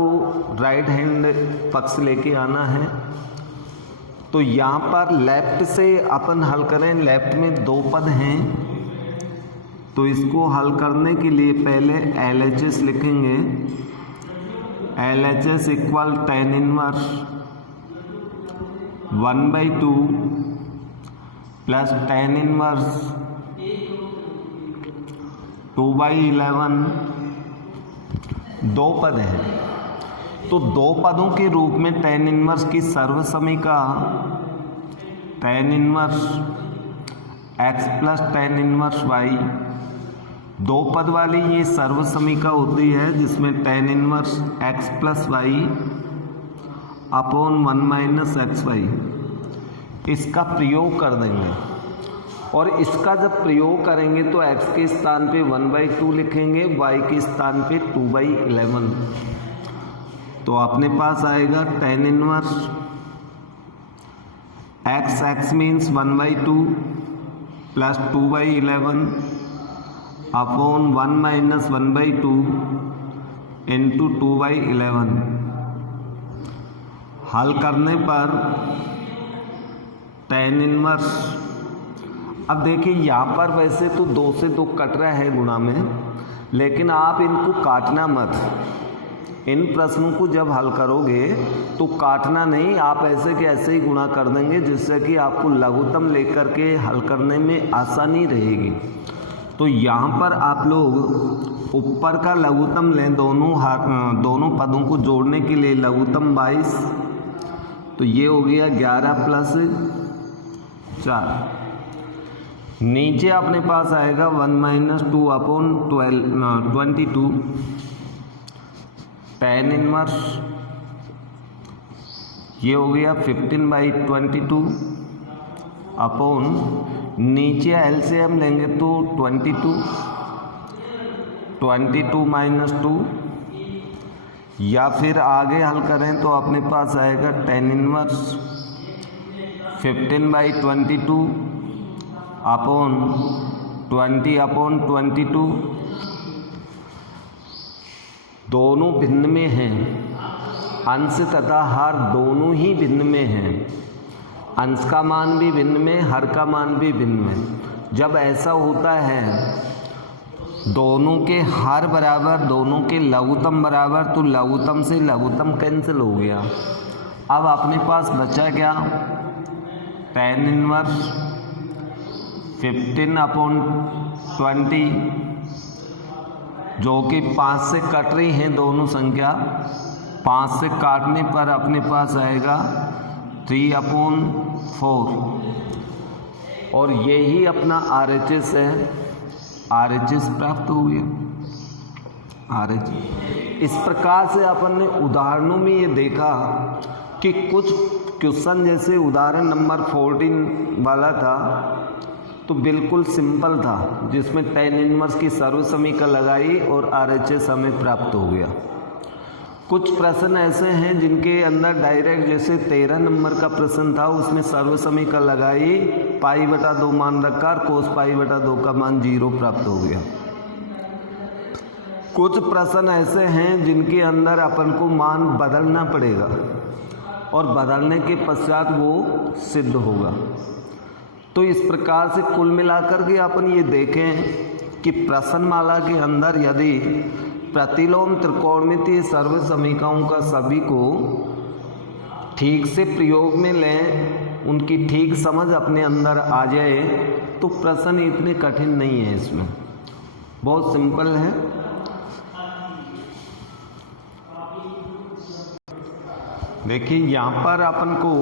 राइट हैंड पक्ष लेके आना है। तो यहाँ पर लेफ्ट से अपन हल करें, लेफ्ट में 2 पद हैं, तो इसको हल करने के लिए पहले LHS लिखेंगे। LHS equal tan inverse 1/2 plus tan inverse 2/11, 2 पद हैं। तो 2 पदों के रूप में tan इनवर्स की सर्वसमीका tan inverse x plus tan inverse y, 2 पद वाली ये सर्वसमीका होती है जिसमें tan inverse x plus y upon 1 minus x y, इसका प्रयोग कर देंगे। और इसका जब प्रयोग करेंगे तो x के स्थान पे 1/2 लिखेंगे, y के स्थान पे 2/11, तो अपने पास आएगा tan inverse x means 1/2 plus 2/11 upon 1 minus 1/2 into 2/11। हल करने पर tan इनवर्स, अब देखिए यहाँ पर वैसे तो 2 से 2 कट रहा है गुणा में, लेकिन आप इनको काटना मत। इन प्रश्नों को जब हल करोगे तो काटना नहीं, आप ऐसे के ऐसे ही गुणा कर देंगे, जिससे कि आपको लघुत्तम लेकर के हल करने में आसानी रहेगी। तो यहाँ पर आप लोग ऊपर का लघुत्तम लें, दोनों पदों को जोड़ने के लिए लघुत्तम 22, तो ये हो गया 11 प्लस 4। नीचे अपने पास आएगा 1 माइनस 2 अपॉन 22 tan इनवर्स, ये हो गया 15/22 अपॉन, नीचे LCM लेंगे तो 22 माइनस 2, या फिर आगे हल करें तो अपने पास आएगा tan इनवर्स 15/22 अपॉन 20/22। दोनों भिन्न में हैं, अंश तथा हर दोनों ही भिन्न में हैं। अंश का मान भी भिन्न में, हर का मान भी भिन्न में। जब ऐसा होता है दोनों के हर बराबर, दोनों के लघुत्तम बराबर, तो लघुत्तम से लघुत्तम कैंसिल हो गया। अब अपने पास बचा क्या, tan इनवर्स 15/20, जो कि 5 से कट रही हैं दोनों संख्या। 5 से काटने पर अपने पास आएगा 3/4, और यही अपना RHS है। RHS प्राप्त हो गया। RHS इस प्रकार से अपन ने उदाहरणों में ये देखा कि कुछ क्वेश्चन, जैसे उदाहरण नंबर 14 वाला था, तो बिल्कुल सिंपल था, जिसमें tan इनवर्स की सर्वसमीका लगाई और RHS हमें प्राप्त हो गया। कुछ प्रश्न ऐसे हैं जिनके अंदर डायरेक्ट, जैसे 13 नंबर का प्रश्न था, उसमें सर्वसमीका लगाई, π/2 मान रखा, cos π/2 का मान 0 प्राप्त हो गया। कुछ प्रश्न ऐसे हैं जिनके अंदर अपन को मान बदलना पड़ेगा, और बदलने के पश्चात वो सिद्ध होगा। तो इस प्रकार से कुल मिलाकर के अपन ये देखें कि प्रश्नमाला के अंदर यदि प्रतिलोम त्रिकोणमितीय सर्वसमीकाओं का सभी को ठीक से प्रयोग में लें, उनकी ठीक समझ अपने अंदर आ जाए, तो प्रश्न इतने कठिन नहीं है, इसमें बहुत सिंपल है। देखिए यहाँ पर अपन को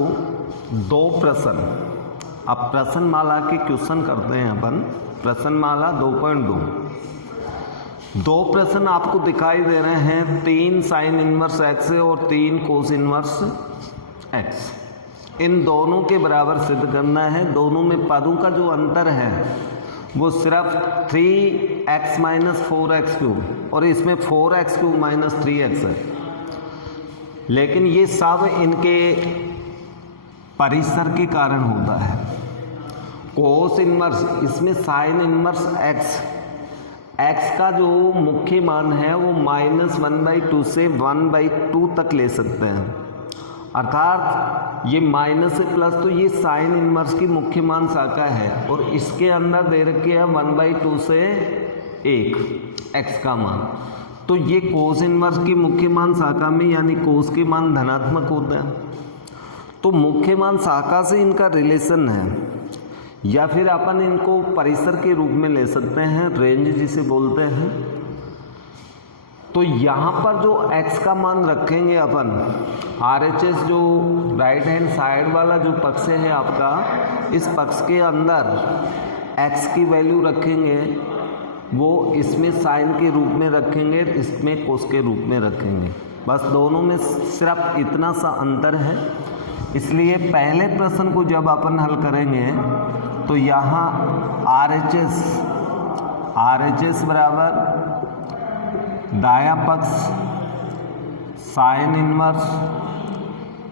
2 प्रश्न, अब प्रश्नमाला के क्वेश्चन करते हैं अपन। प्रश्नमाला 2.2, 2 प्रश्न आपको दिखाई दे रहे हैं, 3 sin इनवर्स x और 3 cos इनवर्स x। इन दोनों के बराबर सिद्ध करना है। दोनों में पदों का जो अंतर है वो सिर्फ 3x माइनस 4x क्यूब, और इसमें 4x क्यूब माइनस 3x है। लेकिन ये सब इनके परिसर के कारण होता है। कोस इन्वर्स, इसमें साइन इन्वर्स एक्स का जो मुख्य मान है वो -1/2 से 1/2 तक ले सकते हैं, अर्थात ये माइनस से प्लस, तो ये साइन इन्वर्स की मुख्य मान शाखा है और इसके अंदर दे रखी है 1/2 से 1 एक्स का मान। तो ये कोस इन्वर्स की मुख्य मान शाखा में यानी कोस के मान धनात्मक होते हैं, तो मुख्य मान शाखा से इनका रिलेशन है, या फिर अपन इनको परिसर के रूप में ले सकते हैं, रेंज जिसे बोलते हैं। तो यहाँ पर जो x का मान रखेंगे अपन, RHS जो राइट हैंड साइड वाला जो पक्ष है आपका, इस पक्ष के अंदर x की वैल्यू रखेंगे, वो इसमें साइन के रूप में रखेंगे, इसमें कोस के रूप में रखेंगे। बस दोनों में सिर्फ इतना सा अंतर है। इसलिए पहले प्रश्न को जब अपन हल करेंगे तो यहाँ RHS बराबर दाया पक्ष साइन इन्वर्स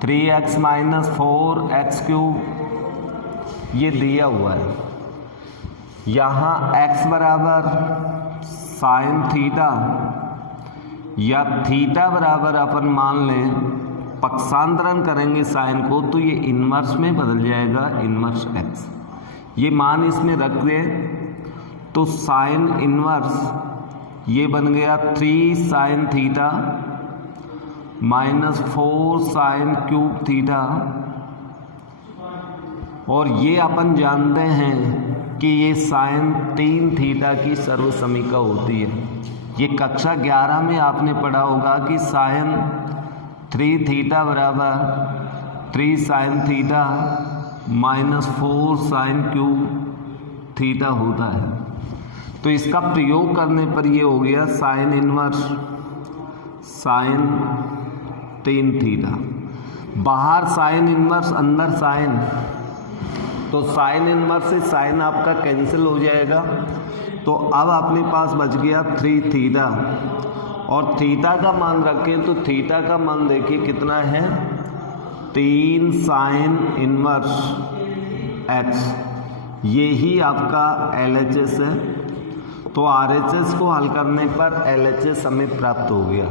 3x - 4x³ ये दिया हुआ है। यहाँ x बराबर साइन थीटा या थीटा बराबर अपन मान लें, पक्षांतरण करेंगे साइन को तो ये इन्वर्स में बदल जाएगा, इन्वर्स x। ये मान इसमें रख दें तो साइन इन्वर्स ये बन गया 3 साइन थीटा -4 sin³ थीटा, और ये अपन जानते हैं कि ये साइन 3 थीटा की सर्वसमीका होती है। ये कक्षा 11 में आपने पढ़ा होगा कि साइन 3 थीटा बराबर 3 साइन थीटा -4 sin³ थीटा होता है। तो इसका प्रयोग करने पर ये हो गया साइन इन्वर्स साइन 3 थीटा। बाहर साइन इन्वर्स, अंदर साइन, तो साइन इन्वर्स से साइन आपका कैंसिल हो जाएगा। तो अब अपने पास बच गया 3 थीटा, और थीटा का मान रखें तो थीटा का मान देखिए कितना है, 3 साइन इन्वर्स x। ये ही आपका LHS है। तो RHS को हल करने पर LHS हमें प्राप्त हो गया।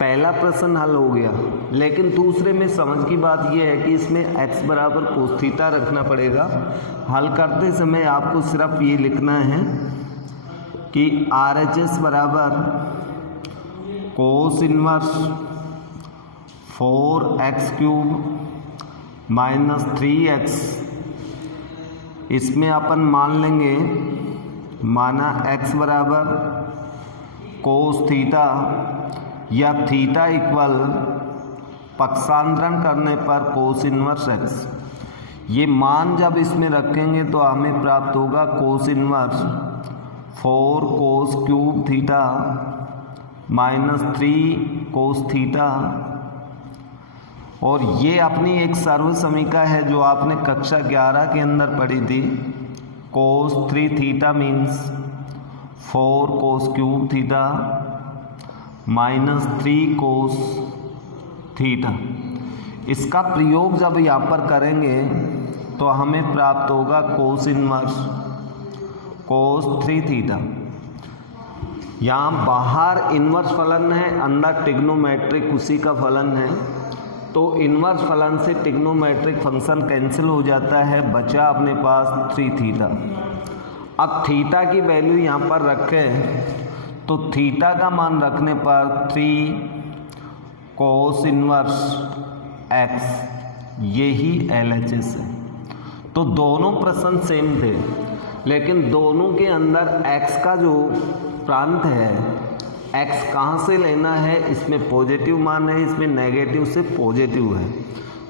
पहला प्रश्न हल हो गया, लेकिन दूसरे में समझ की बात यह है कि इसमें x बराबर कोस थीटा रखना पड़ेगा। हल करते समय आपको सिर्फ ये लिखना है कि RHS बराबर कोस इन्वर्स 4x³ - 3x। इसमें अपन मान लेंगे, माना x बराबर कोस थीटा या थीटा इक्वल पक्षांतरण करने पर कोस इन्वर्स x। ये मान जब इसमें रखेंगे तो हमें प्राप्त होगा cos inverse 4 cos³ theta -3 cos theta. और ये अपनी एक सर्वसमीका है जो आपने कक्षा 11 के अंदर पढ़ी थी। cos 3 theta means 4 cos³ theta -3 cos theta. इसका प्रयोग जब यहाँ पर करेंगे तो हमें प्राप्त होगा कोस इन्वर्स cos 3 थीटा। यहाँ बाहर इन्वर्स फलन है, अंदर ट्रिग्नोमेट्रिक उसी का फलन है। तो इन्वर्स फलन से ट्रिग्नोमेट्रिक फंक्शन कैंसिल हो जाता है, बचा अपने पास 3 थीटा। अब थीटा की वैल्यू यहाँ पर रखें तो थीटा का मान रखने पर 3 कोस इन्वर्स x, यही LHS है। तो दोनों प्रश्न सेम थे, लेकिन दोनों के अंदर x का जो प्रांत है, x कहाँ से लेना है, इसमें पॉजिटिव मान है, इसमें नेगेटिव से पॉजिटिव है।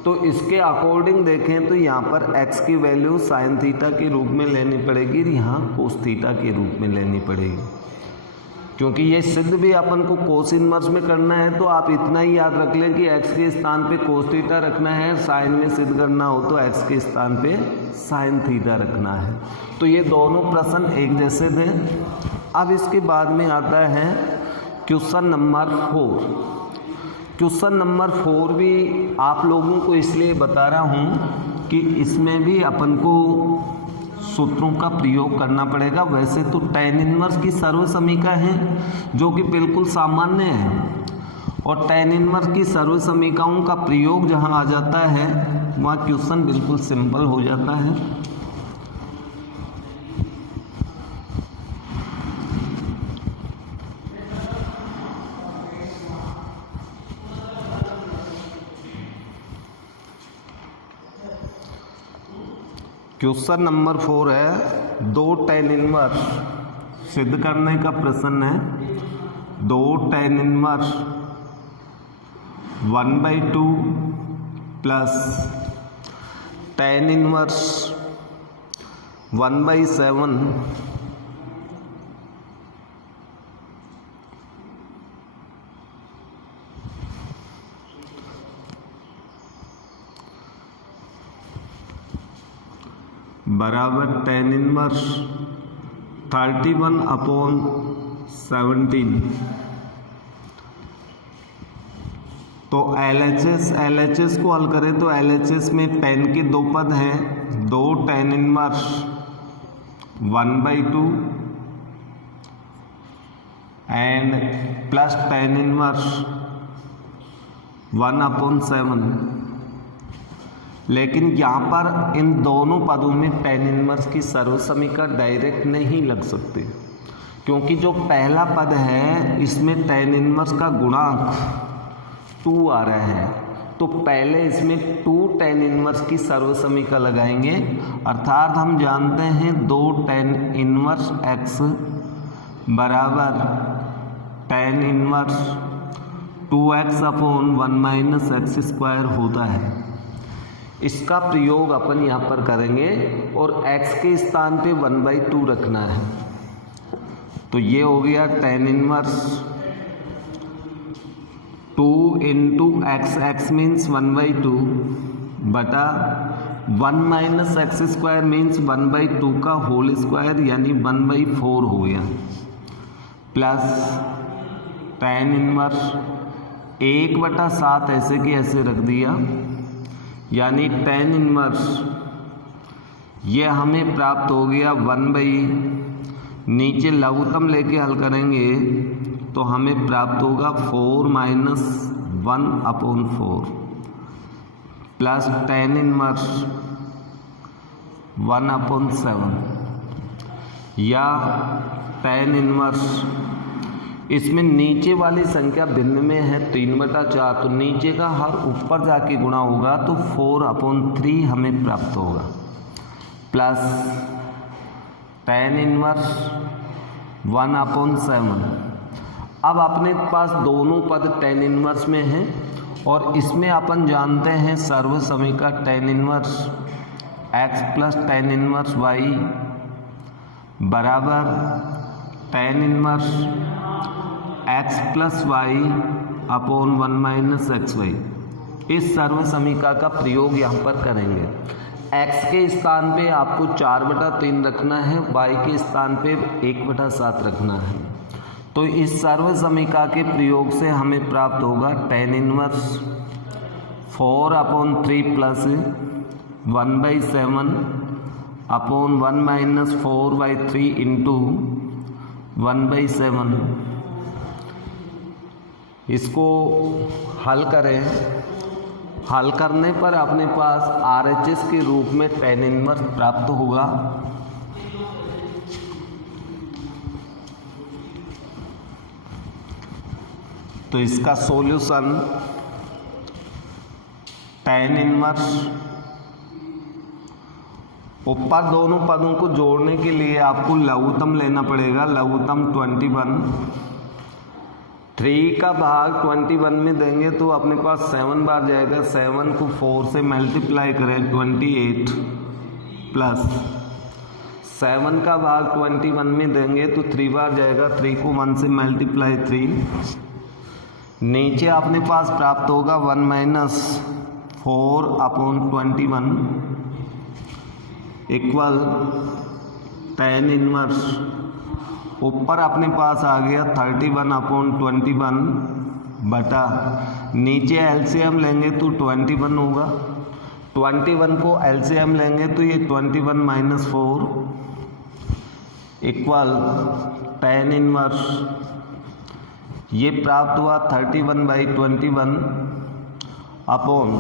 तो इसके अकॉर्डिंग देखें तो यहाँ पर x की वैल्यू साइन थीटा के रूप में लेनी पड़ेगी, यहाँ कोस थीटा के रूप में लेनी पड़ेगी। क्योंकि ये सिद्ध भी अपन को कोस इन्वर्स में करना है, तो आप इतना ही याद रख लें कि x के स्थान पे कोस थीटा रखना है, साइन में सिद्ध करना हो तो x के स्थान पे साइन थीटा रखना है। तो ये दोनों प्रश्न एक जैसे थे। अब इसके बाद में आता है क्वेश्चन नंबर 4। क्वेश्चन नंबर 4 भी आप लोगों को इसलिए बता रहा हूँ कि इसमें भी अपन को सूत्रों का प्रयोग करना पड़ेगा। वैसे तो tan इनवर्स की सर्व समीकरण है जो कि बिल्कुल सामान्य है, और tan इनवर्स की सर्व समीकरणों का प्रयोग जहाँ आ जाता है वहाँ क्वेश्चन बिल्कुल सिंपल हो जाता है। क्वेश्चन नंबर 4 है 2 tan इनवर्स सिद्ध करने का प्रश्न है। 2 tan inverse 1/2 plus tan inverse 1/7 बराबर tan इनवर्स 31/17। तो LHS को हल करें तो LHS में tan के दो पद हैं, 2 tan inverse 1/2 and plus tan inverse 1/7। लेकिन यहाँ पर इन दोनों पदों में tan इनवर्स की सर्व समीकरण डायरेक्ट नहीं लग सकते, क्योंकि जो पहला पद है इसमें tan इनवर्स का गुणांक 2 आ रहा है। तो पहले इसमें 2 tan इनवर्स की सर्व समीकरण लगाएंगे, अर्थात हम जानते हैं 2 tan इनवर्स x बराबर tan इनवर्स 2x/1 - x² होता है। इसका प्रयोग अपन यहाँ पर करेंगे और x के स्थान पे 1/2 रखना है। तो ये हो गया tan इनवर्स 2 × x मीन्स 1/2 बटा 1 - x² मीन्स 1/2 का होल स्क्वायर यानी 1/4 हो गया, प्लस tan इनवर्स 1/7 ऐसे के ऐसे रख दिया, यानी tan इनवर्स ये हमें प्राप्त हो गया 1/, नीचे लघुत्तम लेके हल करेंगे तो हमें प्राप्त होगा 4 - 1/4 प्लस tan इनवर्स 1/7 या tan इनवर्स, इसमें नीचे वाली संख्या भिन्न में है 3/4, तो नीचे का हर ऊपर जाके गुणा होगा तो 4/3 हमें प्राप्त होगा, प्लस tan इनवर्स 1/7। अब अपने पास दोनों पद tan इनवर्स में हैं और इसमें अपन जानते हैं सर्व समीकरण tan inverse x plus tan inverse y बराबर tan inverse x plus y/1 - xy। इस सर्व समीकरण का प्रयोग यहाँ पर करेंगे। x के स्थान पे आपको 4/3 रखना है, y के स्थान पे 1/7 रखना है। तो इस सर्व समीकरण के प्रयोग से हमें प्राप्त होगा tan इनवर्स 4/3 प्लस 1/7/1 - 4/3 इंटू 1/7। इसको हल करें, हल करने पर अपने पास RHS के रूप में tan इनवर्स प्राप्त होगा। तो इसका सॉल्यूशन tan इनवर्स, ऊपर दोनों पदों को जोड़ने के लिए आपको लघुत्तम लेना पड़ेगा, लघुत्तम 21। 3 का भाग 21 में देंगे तो अपने पास 7 बार जाएगा, 7 को 4 से मल्टीप्लाई करें 28, प्लस 7 का भाग 21 में देंगे तो 3 बार जाएगा, 3 को 1 से मल्टीप्लाई 3। नीचे अपने पास प्राप्त होगा 1 - 4/21 इक्वल tan इनवर्स, ऊपर अपने पास आ गया 31/21 बटा नीचे एलसीएम लेंगे तो 21 होगा, 21 को एलसीएम लेंगे तो ये 21 माइनस 4 इक्वल tan इनवर्स, ये प्राप्त हुआ 31/21 अपॉन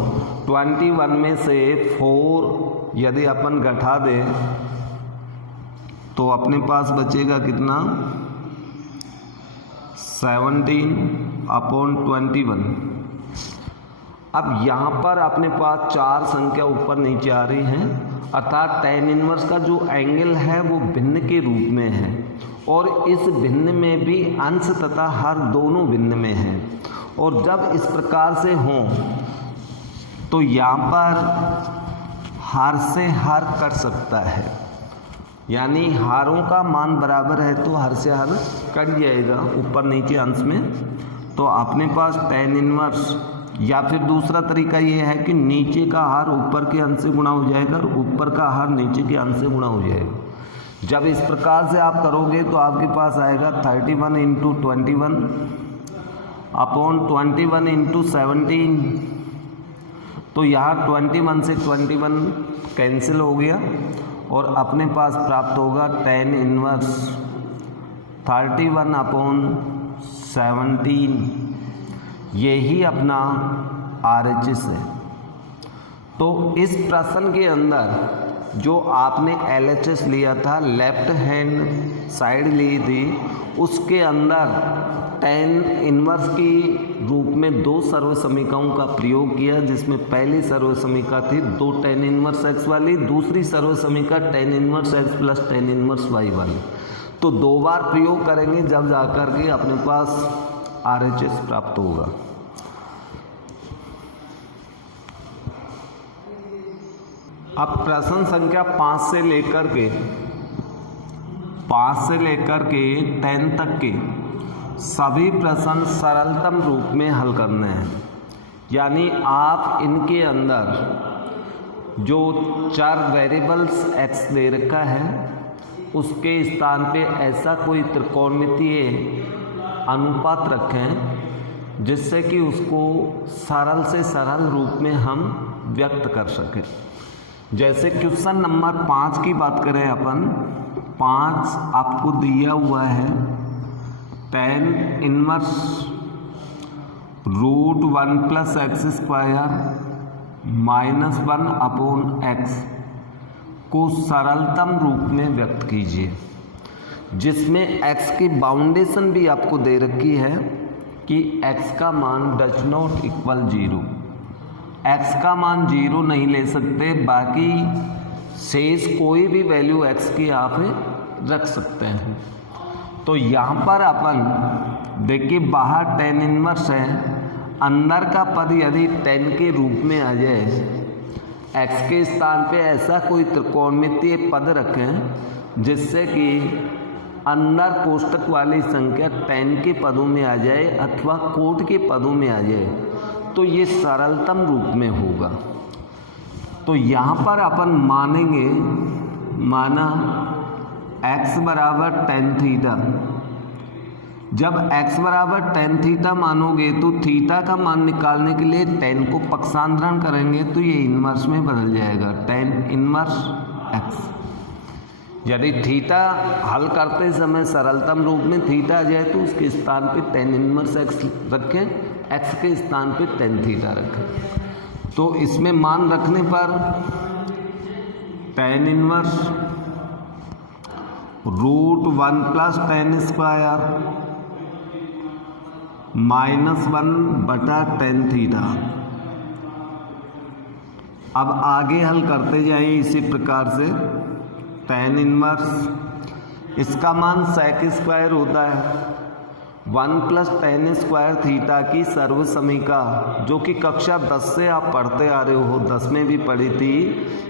21 में से 4 यदि अपन घटा दें तो अपने पास बचेगा कितना 17/21। अब यहाँ पर अपने पास 4 संख्या ऊपर नीचे आ रही हैं, अर्थात tan इनवर्स का जो एंगल है वो भिन्न के रूप में है और इस भिन्न में भी अंश तथा हर दोनों भिन्न में है। और जब इस प्रकार से हों तो यहाँ पर हर से हर कट सकता है, यानी हारों का मान बराबर है तो हर से हर कट जाएगा ऊपर नीचे अंश में। तो अपने पास tan इनवर्स, या फिर दूसरा तरीका ये है कि नीचे का हार ऊपर के अंश से गुणा हो जाएगा और ऊपर का हार नीचे के अंश से गुणा हो जाएगा। जब इस प्रकार से आप करोगे तो आपके पास आएगा 31 × 21 अपॉन 21 × 17। तो यहाँ 21 से 21 कैंसिल हो गया और अपने पास प्राप्त होगा tan इनवर्स 31/17। यही अपना RHS है। तो इस प्रश्न के अंदर जो आपने LHS लिया था, लेफ्ट हैंड साइड ली थी, उसके अंदर tan इनवर्स की रूप में 2 सर्व समीकरणों का प्रयोग किया, जिसमें पहली सर्व समीकरण थी 2 tan इनवर्स x वाली, दूसरी सर्व समीकरण tan inverse x plus tan inverse y वाली। तो 2 बार प्रयोग करेंगे जब जाकर के अपने पास RHS प्राप्त होगा। अब प्रश्न संख्या 5 से लेकर के 10 तक के सभी प्रश्न सरलतम रूप में हल करने हैं, यानी आप इनके अंदर जो 4 वेरिएबल्स x दे रखा है उसके स्थान पे ऐसा कोई त्रिकोणमितीय अनुपात रखें जिससे कि उसको सरल से सरल रूप में हम व्यक्त कर सकें। जैसे क्वेश्चन नंबर 5 की बात करें अपन, 5 आपको दिया हुआ है tan इनवर्स √1 + x² -1 / x को सरलतम रूप में व्यक्त कीजिए, जिसमें x की बाउंडेशन भी आपको दे रखी है कि x का मान डज नॉट इक्वल 0। x का मान 0 नहीं ले सकते, बाकी शेष कोई भी वैल्यू x की आप रख सकते हैं। तो यहाँ पर अपन देखिए बाहर tan इनवर्स है, अंदर का पद यदि tan के रूप में आ जाए, x के स्थान पे ऐसा कोई त्रिकोणमितीय पद रखें जिससे कि अंदर कोष्टक वाली संख्या tan के पदों में आ जाए अथवा कोट के पदों में आ जाए, तो ये सरलतम रूप में होगा। तो यहाँ पर अपन मानेंगे, माना x बराबर tan थीटा। जब x बराबर tan थीटा मानोगे तो थीटा का मान निकालने के लिए tan को पक्षांतरण करेंगे तो ये इनवर्स में बदल जाएगा, tan इनवर्स x। यदि थीटा हल करते समय सरलतम रूप में थीटा आ जाए तो उसके स्थान पे tan इनवर्स x रखें, x के स्थान पे tan थीटा रखें। तो इसमें मान रखने पर tan inverse √1 + tan² -1 / tan theta. अब आगे हल करते जाएं इसी प्रकार से। tan इनवर्स, इसका मान sec² होता है, 1 + tan² थीटा की सर्व समीका, जो कि कक्षा 10 से आप पढ़ते आ रहे हो, 10 में भी पढ़ी थी,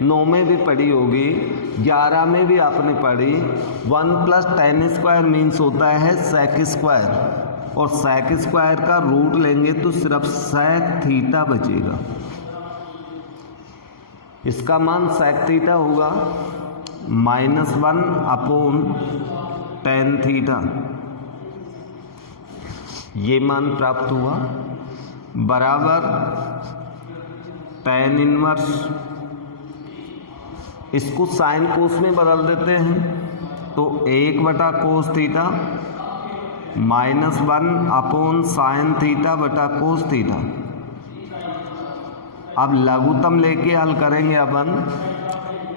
9 में भी पढ़ी होगी, 11 में भी आपने पढ़ी। 1 + tan² मीन्स होता है sec², और sec² का रूट लेंगे तो सिर्फ sec थीटा बचेगा। इसका मान sec थीटा होगा -1 / tan थीटा। ये मान प्राप्त हुआ। बराबर tan इनवर्स, इसको साइन कोस में बदल देते हैं तो 1/cos थीटा -1 sin थीटा बटा कोस थीटा। अब लघुत्तम लेके हल करेंगे अपन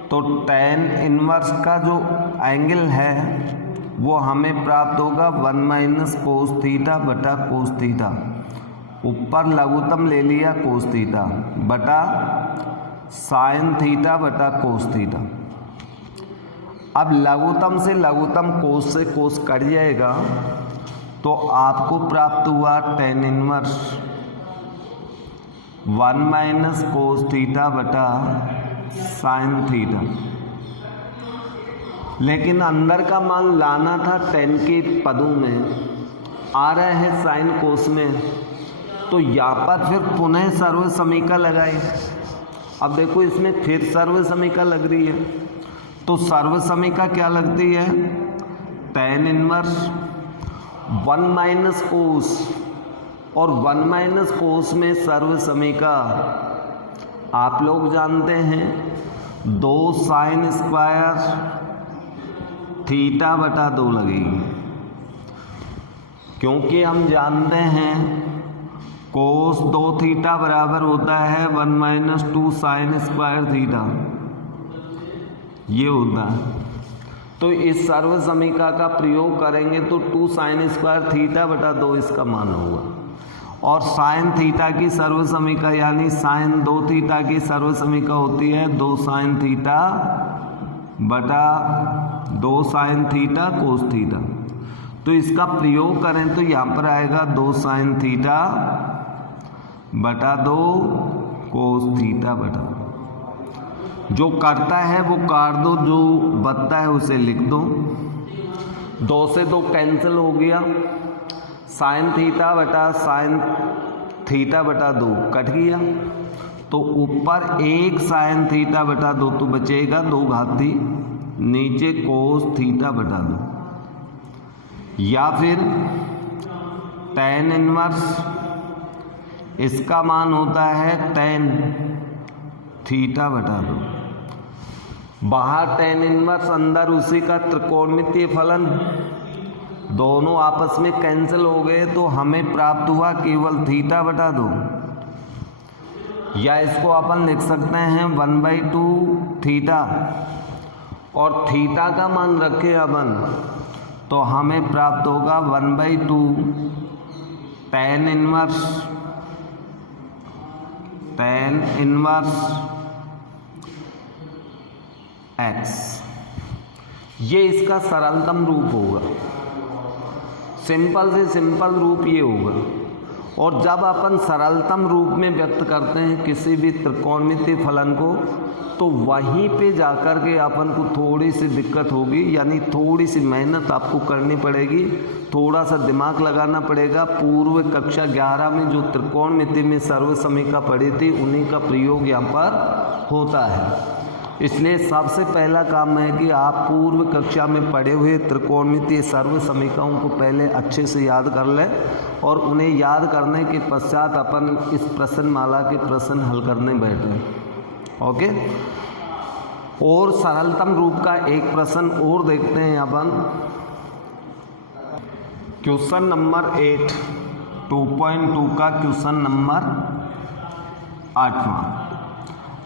तो tan इनवर्स का जो एंगल है वो हमें प्राप्त होगा 1 - cos थीटा बटा कोस थीटा। ऊपर लघुत्तम ले लिया कोस थीटा बटा साइन थीटा बटा कोस थीटा। अब लघुत्तम से लघुत्तम कोस से कोस कट जाएगा तो आपको प्राप्त हुआ tan इनवर्स 1 - cos थीटा बटा साइन थीटा। लेकिन अंदर का मान लाना था tan के पदों में, आ रहा है साइन कोस में, तो यहाँ पर फिर पुनः सर्व समीका लगाई। अब देखो इसमें फिर सर्व समीका लग रही है, तो सर्व समीका क्या लगती है? tan इनवर्स 1 - cos, और 1 - cos में सर्व समीका आप लोग जानते हैं 2 sin स्क्वायर थीटा बटा 2 लगेगी, क्योंकि हम जानते हैं कोस 2 थीटा बराबर होता है 1 - 2 sin स्क्वायर थीटा, ये होता है। तो इस सर्व समीका का प्रयोग करेंगे तो 2 sin स्क्वायर थीटा बटा 2 इसका मान होगा। और साइन थीटा की सर्व समीका यानी साइन 2 थीटा की सर्व समीका होती है 2 sin थीटा बटा 2 sin थीटा कोस थीटा। तो इसका प्रयोग करें तो यहाँ पर आएगा 2 sin थीटा बटा 2 कोस थीटा बटा, जो करता है वो काट दो, जो बचता है उसे लिख दो। 2 से 2 कैंसिल हो गया, साइन थीटा बटा साइन थीटा बटा 2 कट गया, तो ऊपर 1 sin थीटा बटा 2 तो बचेगा 2 घाती, नीचे कोस थीटा बटा 2, या फिर tan इनवर्स, इसका मान होता है tan थीटा बटा 2। बाहर tan इनवर्स, अंदर उसी का त्रिकोणमितीय फलन, दोनों आपस में कैंसिल हो गए तो हमें प्राप्त हुआ केवल थीटा बटा 2, या इसको अपन लिख सकते हैं 1/2 थीटा, और थीटा का मान रखे अपन तो हमें प्राप्त होगा 1/2 tan इनवर्स x। ये इसका सरलतम रूप होगा, सिंपल से सिंपल रूप ये होगा। और जब अपन सरलतम रूप में व्यक्त करते हैं किसी भी त्रिकोणमितीय फलन को, तो वहीं पे जाकर के अपन को थोड़ी सी दिक्कत होगी, यानी थोड़ी सी मेहनत आपको करनी पड़ेगी, थोड़ा सा दिमाग लगाना पड़ेगा। पूर्व कक्षा 11 में जो त्रिकोणमिति में सर्व समीका पढ़ी थी उन्हीं का प्रयोग यहाँ पर होता है। इसलिए सबसे पहला काम है कि आप पूर्व कक्षा में पढ़े हुए त्रिकोणमितीय सर्व समीकाओं को पहले अच्छे से याद कर लें, और उन्हें याद करने के पश्चात अपन इस प्रश्नमाला के प्रश्न हल करने बैठे। ओके, और सरलतम रूप का एक प्रश्न और देखते हैं अपन। क्वेश्चन नंबर 8 2.2 का क्वेश्चन नंबर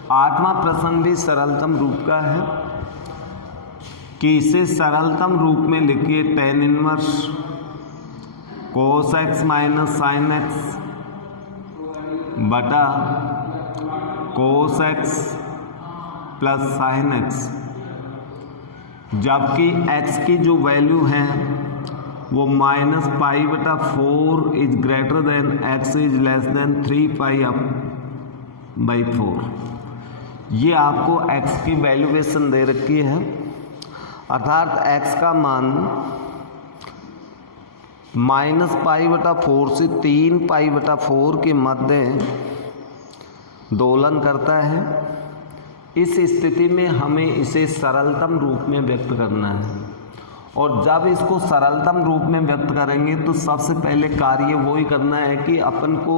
8वां प्रश्न भी सरलतम रूप का है कि इसे सरलतम रूप में लिखिए tan inverse cos x minus sine x बटा cos x plus sine x, जबकि x की जो वैल्यू है वो -π/4 is greater than x is less than 3π/4। ये आपको x की वैल्यूएशन दे रखी है, अर्थात x का मान -π/4 से 3π/4 के मध्य दोलन करता है। इस स्थिति में हमें इसे सरलतम रूप में व्यक्त करना है, और जब इसको सरलतम रूप में व्यक्त करेंगे तो सबसे पहले कार्य वो ही करना है कि अपन को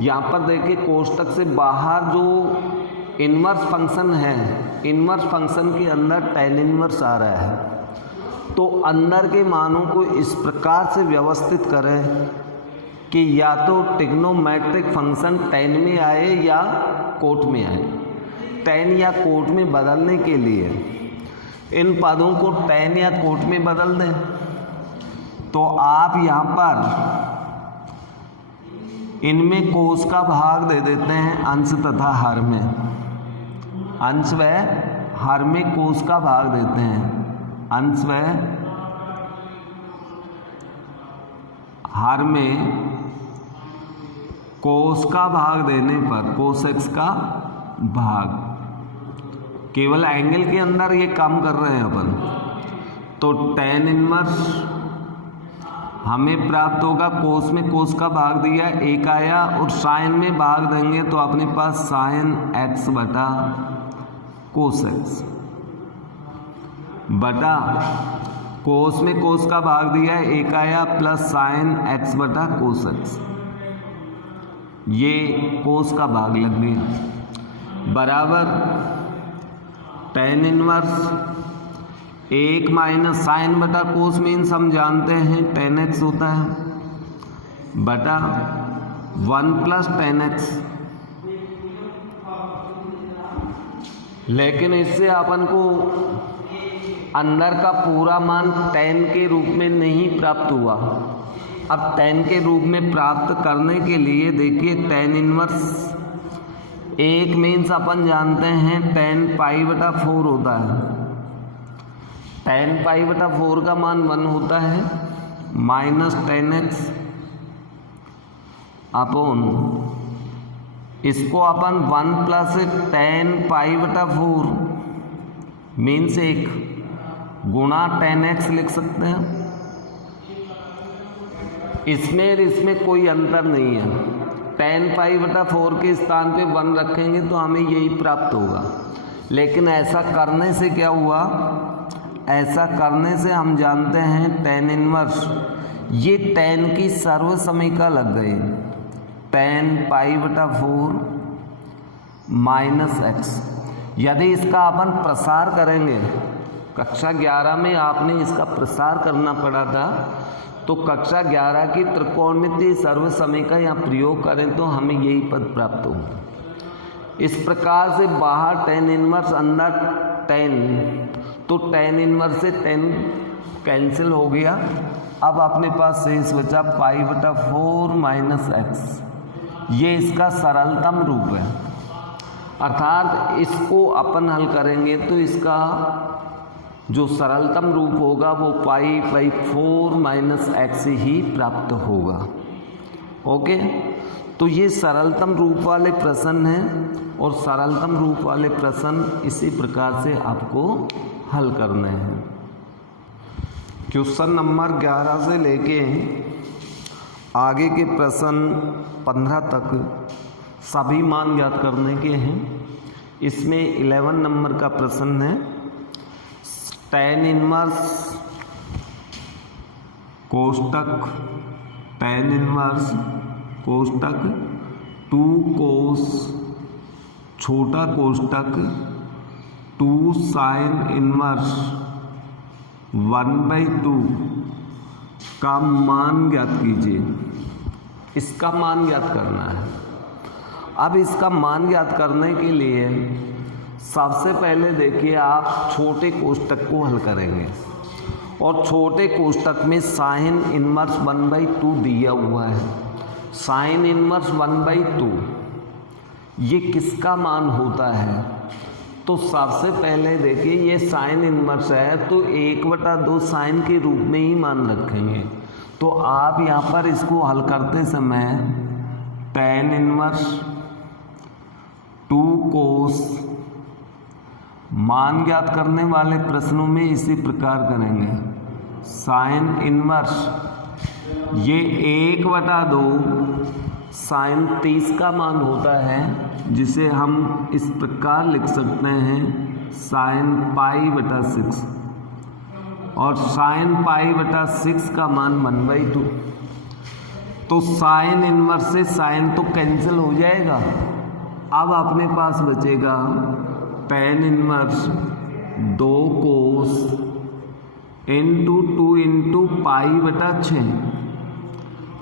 यहाँ पर देखिए कोष्टक से बाहर जो इन्वर्स फंक्शन है, इन्वर्स फंक्शन के अंदर tan इन्वर्स आ रहा है। तो अंदर के मानों को इस प्रकार से व्यवस्थित करें कि या तो ट्रिग्नोमेट्रिक फंक्शन tan में आए या कोट में आए। tan या कोट में बदलने के लिए इन पदों को tan या कोट में बदल दें। तो आप यहाँ पर इनमें कोस का भाग दे देते हैं अंश तथा हर में, अंश व हर में कोस का भाग देते हैं, अंश व हर में कोस का भाग देने पर कोस एक्स का भाग, केवल एंगल के अंदर ये काम कर रहे हैं अपन। तो tan इनवर्स हमें प्राप्त होगा, कोस में कोस का भाग दिया एक आया और साइन में भाग देंगे तो अपने पास साइन एक्स बटा कोस एक्स बटा कोस में कोस का भाग दिया एक आया प्लस साइन एक्स बटा कोस एक्स, ये कोस का भाग लग गया बराबर tan इनवर्स एक माइनस साइन बटा कोस मीन्स हम जानते हैं tan x होता है बटा 1 प्लस tan x। लेकिन इससे अपन को अंदर का पूरा मान tan के रूप में नहीं प्राप्त हुआ। अब tan के रूप में प्राप्त करने के लिए देखिए tan इनवर्स एक मीन्स अपन जानते हैं tan पाई बटा 4 होता है। tan पाई बटा 4 का मान 1 होता है माइनस tan x अपॉन इसको अपन 1 प्लस tan पाई बटा 4 मीन्स 1 गुणा tan x लिख सकते हैं। इसमें कोई अंतर नहीं है। tan पाई बटा 4 के स्थान पे 1 रखेंगे तो हमें यही प्राप्त होगा। लेकिन ऐसा करने से क्या हुआ, ऐसा करने से हम जानते हैं tan इनवर्स ये tan की सर्व समीका लग गई, tan पाई बटा 4 माइनस एक्स। यदि इसका अपन प्रसार करेंगे, कक्षा 11 में आपने इसका प्रसार करना पड़ा था, तो कक्षा 11 की त्रिकोणमितीय सर्व समीका यहाँ प्रयोग करें तो हमें यही पद प्राप्त होगा। इस प्रकार से बाहर tan इनवर्स अंदर tan, तो tan इनवर्स से tan कैंसिल हो गया। अब अपने पास शेष बचा पाई बटा 4 माइनस एक्स, ये इसका सरलतम रूप है। अर्थात इसको अपन हल करेंगे तो इसका जो सरलतम रूप होगा वो पाई बाई 4 माइनस एक्स ही प्राप्त होगा। ओके, तो ये सरलतम रूप वाले प्रश्न हैं और सरलतम रूप वाले प्रश्न इसी प्रकार से आपको हल करने हैं। क्वेश्चन नंबर 11 से लेके आगे के प्रश्न 15 तक सभी मान ज्ञात करने के हैं। इसमें 11 नंबर का प्रश्न है tan इनवर्स कोष्टक tan इनवर्स कोष्टक 2 कोस छोटा कोष्टक 2 साइन इनवर्स 1/2 का मान ज्ञात कीजिए। इसका मान ज्ञात करना है। अब इसका मान ज्ञात करने के लिए सबसे पहले देखिए आप छोटे कोष्टक को हल करेंगे और छोटे कोष्टक में साइन इनवर्स 1/2 दिया हुआ है। साइन इनवर्स 1/2 ये किसका मान होता है? तो सबसे पहले देखिए ये साइन इनवर्स है तो 1/2 साइन के रूप में ही मान रखेंगे। तो आप यहाँ पर इसको हल करते समय tan इनवर्स 2 कोस मान ज्ञात करने वाले प्रश्नों में इसी प्रकार करेंगे। साइन इनवर्स ये 1/2 साइन 30 का मान होता है, जिसे हम इस प्रकार लिख सकते हैं साइन पाई बटा 6 और साइन पाई बटा 6 का मान 1/2। तो साइन इनवर्स से साइन तो कैंसिल हो जाएगा। अब अपने पास बचेगा tan इनवर्स 2 कोस इंटू 2 इंटू पाई बटा 6।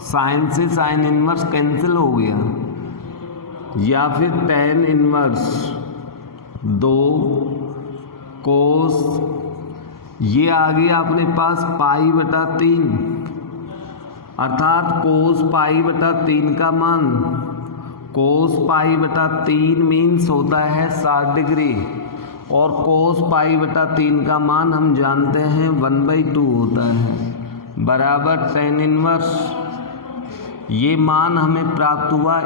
साइन से साइन इनवर्स कैंसिल हो गया, या फिर tan इनवर्स 2 कोस, ये आ गया अपने पास पाई बटा 3, अर्थात कोस पाई बटा 3 का मान, कोस पाई बटा 3 मीन्स होता है 60 डिग्री, और कोस पाई बटा 3 का मान हम जानते हैं 1/2 होता है, बराबर tan इनवर्स। ये मान हमें प्राप्त हुआ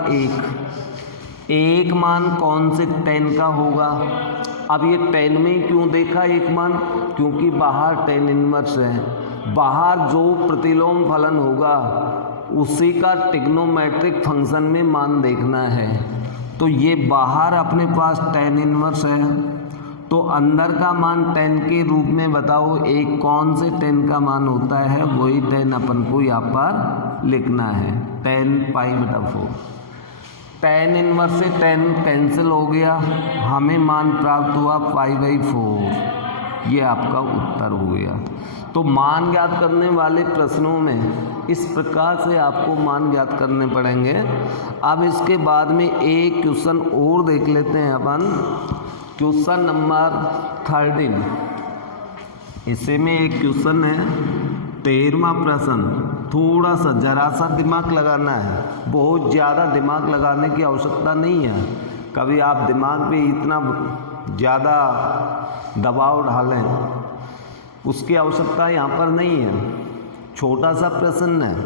एक मान कौन से tan का होगा। अब ये tan में ही क्यों देखा एक मान, क्योंकि बाहर tan इनवर्स है, बाहर जो प्रतिलोम फलन होगा उसी का ट्रिग्नोमेट्रिक फंक्शन में मान देखना है। तो ये बाहर अपने पास tan इनवर्स है, तो अंदर का मान tan के रूप में बताओ एक कौन से tan का मान होता है, वही tan अपन को यहाँ पर लिखना है, tan पाई बटा 4। tan इनवर्स से tan कैंसिल हो गया, हमें मान प्राप्त हुआ पाई/4। ये आपका उत्तर हो गया। तो मान ज्ञात करने वाले प्रश्नों में इस प्रकार से आपको मान ज्ञात करने पड़ेंगे। अब इसके बाद में एक क्वेश्चन और देख लेते हैं अपन, क्वेश्चन नंबर 13। इसी में एक क्वेश्चन है 13वां प्रश्न। थोड़ा सा जरा सा दिमाग लगाना है, बहुत ज़्यादा दिमाग लगाने की आवश्यकता नहीं है। कभी आप दिमाग पे इतना ज़्यादा दबाव डालें, उसकी आवश्यकता यहाँ पर नहीं है। छोटा सा प्रश्न है,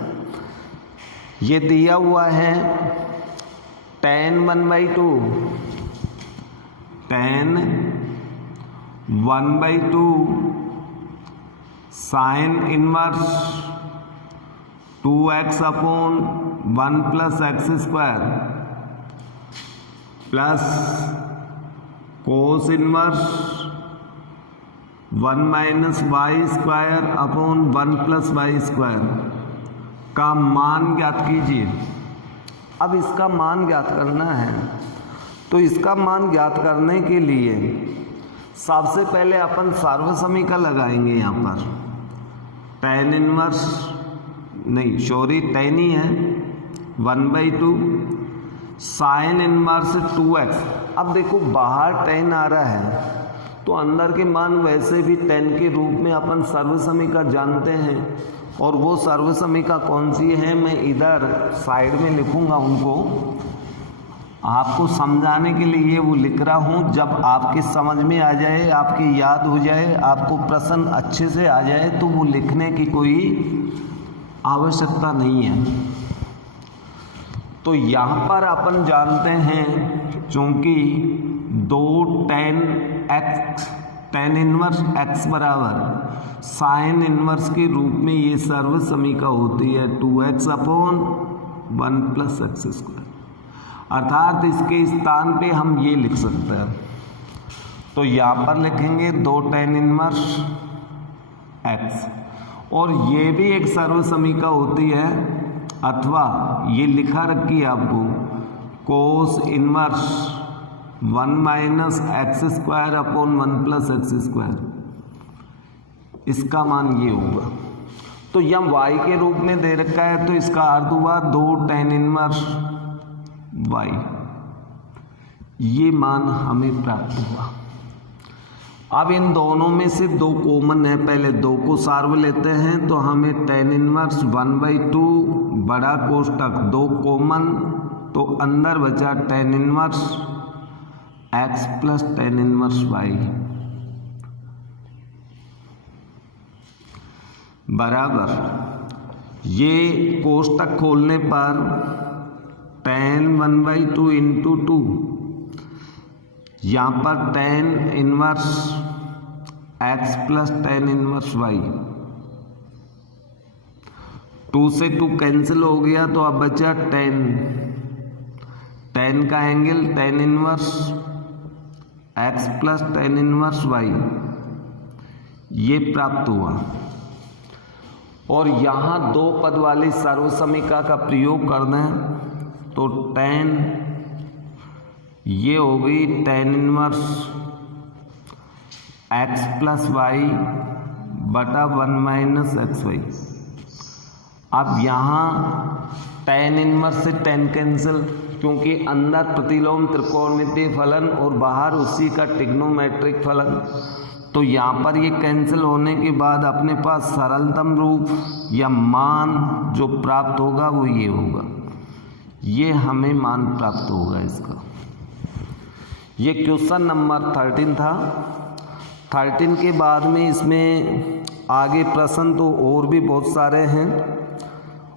ये दिया हुआ है tan 1/2, tan 1/2 sine inverse 2x upon 1 plus x square plus cos inverse 1 minus y square upon 1 plus y square का मान ज्ञात कीजिए। अब इसका मान ज्ञात करना है, तो इसका मान ज्ञात करने के लिए सबसे पहले अपन सार्वसमीका लगाएंगे। यहाँ पर tan इनवर्स नहीं, सॉरी tan ही है 1/2 साइन इनवर्स 2x। अब देखो बाहर tan आ रहा है, तो अंदर के मान वैसे भी tan के रूप में अपन सर्वसमीका जानते हैं, और वो सर्वसमीका कौन सी है मैं इधर साइड में लिखूंगा। उनको आपको समझाने के लिए वो लिख रहा हूँ। जब आपके समझ में आ जाए, आपकी याद हो जाए, आपको प्रश्न अच्छे से आ जाए, तो वो लिखने की कोई आवश्यकता नहीं है। तो यहाँ पर अपन जानते हैं, चूँकि 2 tan इनवर्स x बराबर साइन इनवर्स के रूप में ये सर्वसमीका होती है 2x upon 1 plus x square, अर्थात इसके स्थान पे हम ये लिख सकते हैं। तो यहाँ पर लिखेंगे 2 tan इनवर्स x, और ये भी एक सर्वसमीका होती है, अथवा ये लिखा रखी है आपको कोस inverse 1 minus x square upon 1 plus x square, इसका मान ये होगा। तो यह y के रूप में दे रखा है, तो इसका अर्थ हुआ 2 tan इनवर्स y, ये मान हमें प्राप्त हुआ। अब इन दोनों में से 2 कॉमन है, पहले 2 को सार्व लेते हैं, तो हमें tan इनवर्स 1/2 बड़ा कोष्टक 2 कॉमन, तो अंदर बचा tan inverse x plus tan inverse y बराबर, ये कोष्टक खोलने पर tan 1/2 इंटू 2, यहाँ पर tan inverse x plus tan inverse y, 2 से 2 कैंसिल हो गया, तो अब बचा tan का angle tan inverse x plus tan inverse y, ये प्राप्त हुआ। और यहाँ दो पद वाली सर्वसमीका का प्रयोग कर दें तो tan ये हो गई tan inverse x plus y बटा 1 माइनस एक्स वाई। अब यहाँ tan इनवर्स से tan कैंसिल, क्योंकि अंदर प्रतिलोम त्रिकोणमितीय फलन और बाहर उसी का ट्रिग्नोमेट्रिक फलन, तो यहाँ पर ये कैंसिल होने के बाद अपने पास सरलतम रूप या मान जो प्राप्त होगा वो ये होगा। ये हमें मान प्राप्त होगा इसका। ये क्वेश्चन नंबर 13 था। 13 के बाद में इसमें आगे प्रश्न तो और भी बहुत सारे हैं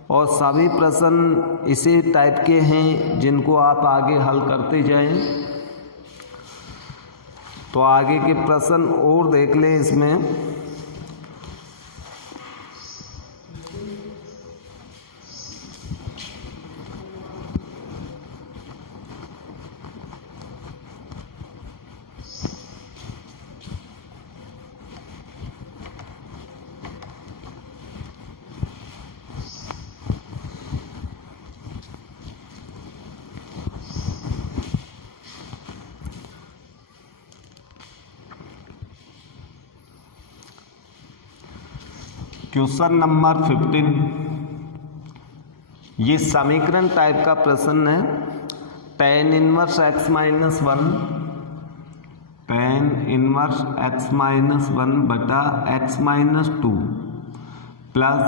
और सभी प्रश्न इसी टाइप के हैं जिनको आप आगे हल करते जाएं। तो आगे के प्रश्न और देख लें इसमें। क्वेश्चन नंबर 15, ये समीकरण टाइप का प्रश्न है। tan inverse x minus 1 tan inverse x minus 1 बटा x minus 2 plus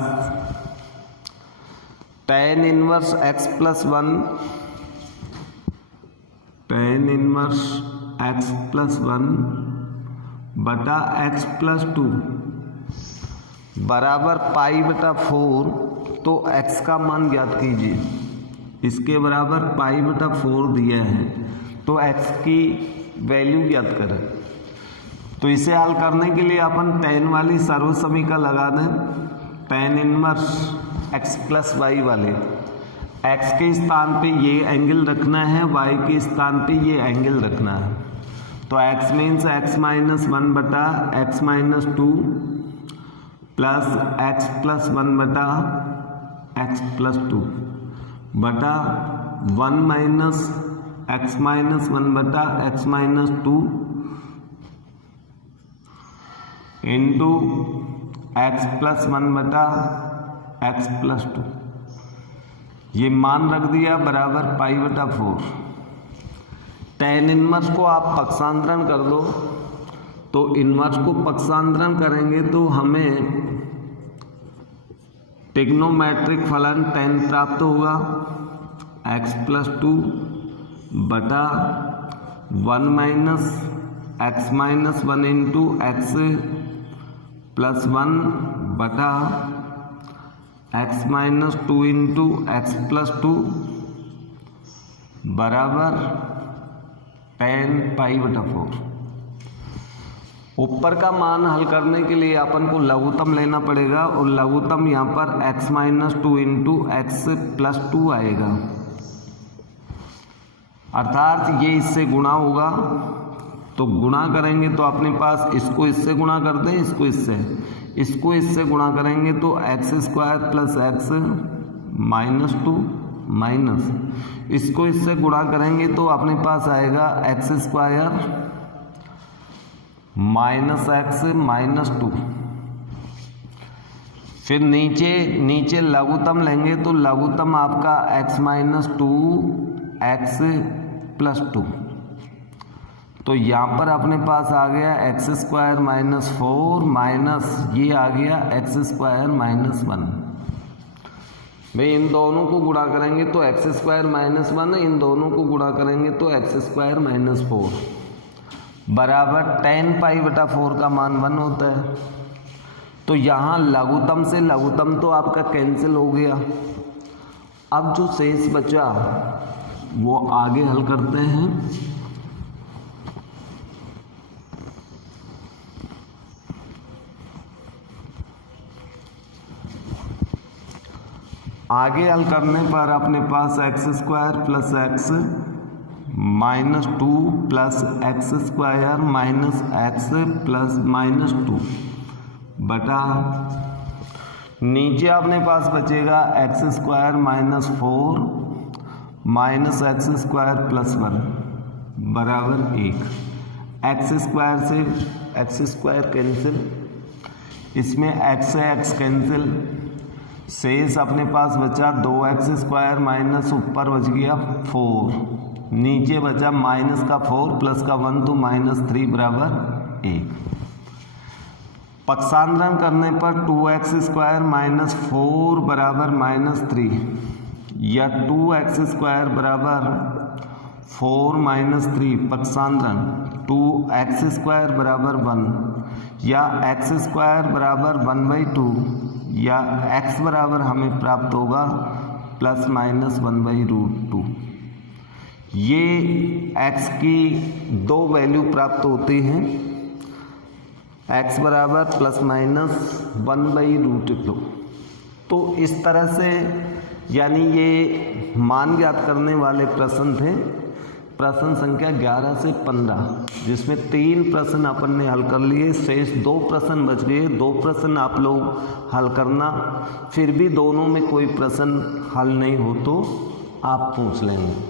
tan inverse x plus 1 tan inverse x plus 1 बटा x प्लस 2 बराबर पाई बटा 4। तो x का मान ज्ञात कीजिए। इसके बराबर पाई बटा 4 दिया है, तो x की वैल्यू ज्ञात करें। तो इसे हल करने के लिए अपन tan वाली सर्वसमीका लगा दें। tan inverse x plus y वाले, x के स्थान पे ये एंगल रखना है, y के स्थान पे ये एंगल रखना है। तो x मीन्स x माइनस 1 बटा x minus 2 plus x plus 1 बटा x प्लस 2 बटा 1 माइनस x माइनस 1 बटा x minus 2 into x plus 1 बटा x प्लस 2। ये मान रख दिया बराबर पाई बटा 4। tan इनवर्स को आप पक्षांतरण कर दो, तो इनवर्स को पक्षांतरण करेंगे तो हमें ट्रिग्नोमेट्रिक फलन tan प्राप्त होगा x प्लस 2 बटा 1 minus x minus 1 into x plus 1 बटा x minus 2 into x plus 2 बराबर tan पाई बटा 4। ऊपर का मान हल करने के लिए अपन को लघुत्तम लेना पड़ेगा और लघुत्तम यहाँ पर x minus 2 into x plus 2 आएगा, अर्थात ये इससे गुणा होगा। तो गुणा करेंगे तो अपने पास इसको इससे गुणा कर दें, इसको इससे गुणा करेंगे तो x square plus x minus 2 minus इसको इससे गुणा करेंगे तो अपने पास आएगा x square minus x minus 2। फिर नीचे लघुत्तम लेंगे तो लघुत्तम आपका x माइनस 2 एक्स प्लस 2। तो यहाँ पर अपने पास आ गया एक्स स्क्वायर माइनस 4 माइनस ये आ गया एक्स स्क्वायर माइनस 1। भाई इन दोनों को गुणा करेंगे तो एक्स स्क्वायर माइनस 1, इन दोनों को गुणा करेंगे तो एक्स स्क्वायर माइनस 4 बराबर tan पाई बटा 4 का मान 1 होता है। तो यहाँ लघुत्तम से लघुत्तम तो आपका कैंसिल हो गया। अब जो शेष बचा वो आगे हल करते हैं। आगे हल करने पर अपने पास x square plus x minus 2 plus x square minus x plus minus 2 बटा नीचे अपने पास बचेगा x square minus 4 minus x square plus 1 बराबर 1। एक्स स्क्वायर से एक्स स्क्वायर कैंसिल, इसमें एक्स से एक्स कैंसिल, शेष अपने पास बचा 2x स्क्वायर माइनस ऊपर बच गया 4, नीचे बचा माइनस का 4 प्लस का 1 तो माइनस 3 बराबर 1। पक्षांतरण करने पर 2x स्क्वायर माइनस 4 बराबर माइनस 3 या 2x स्क्वायर बराबर 4 माइनस 3 पक्षांतरण 2x स्क्वायर बराबर 1 या x स्क्वायर बराबर 1/2 या x बराबर हमें प्राप्त होगा प्लस माइनस 1/√2। ये x की दो वैल्यू प्राप्त होती हैं, x बराबर प्लस माइनस 1/√2। तो इस तरह से यानी ये मान ज्ञात करने वाले प्रश्न थे, प्रश्न संख्या 11 से 15, जिसमें 3 प्रश्न अपन ने हल कर लिए, शेष 2 प्रश्न बच गए। 2 प्रश्न आप लोग हल करना, फिर भी दोनों में कोई प्रश्न हल नहीं हो तो आप पूछ लेंगे।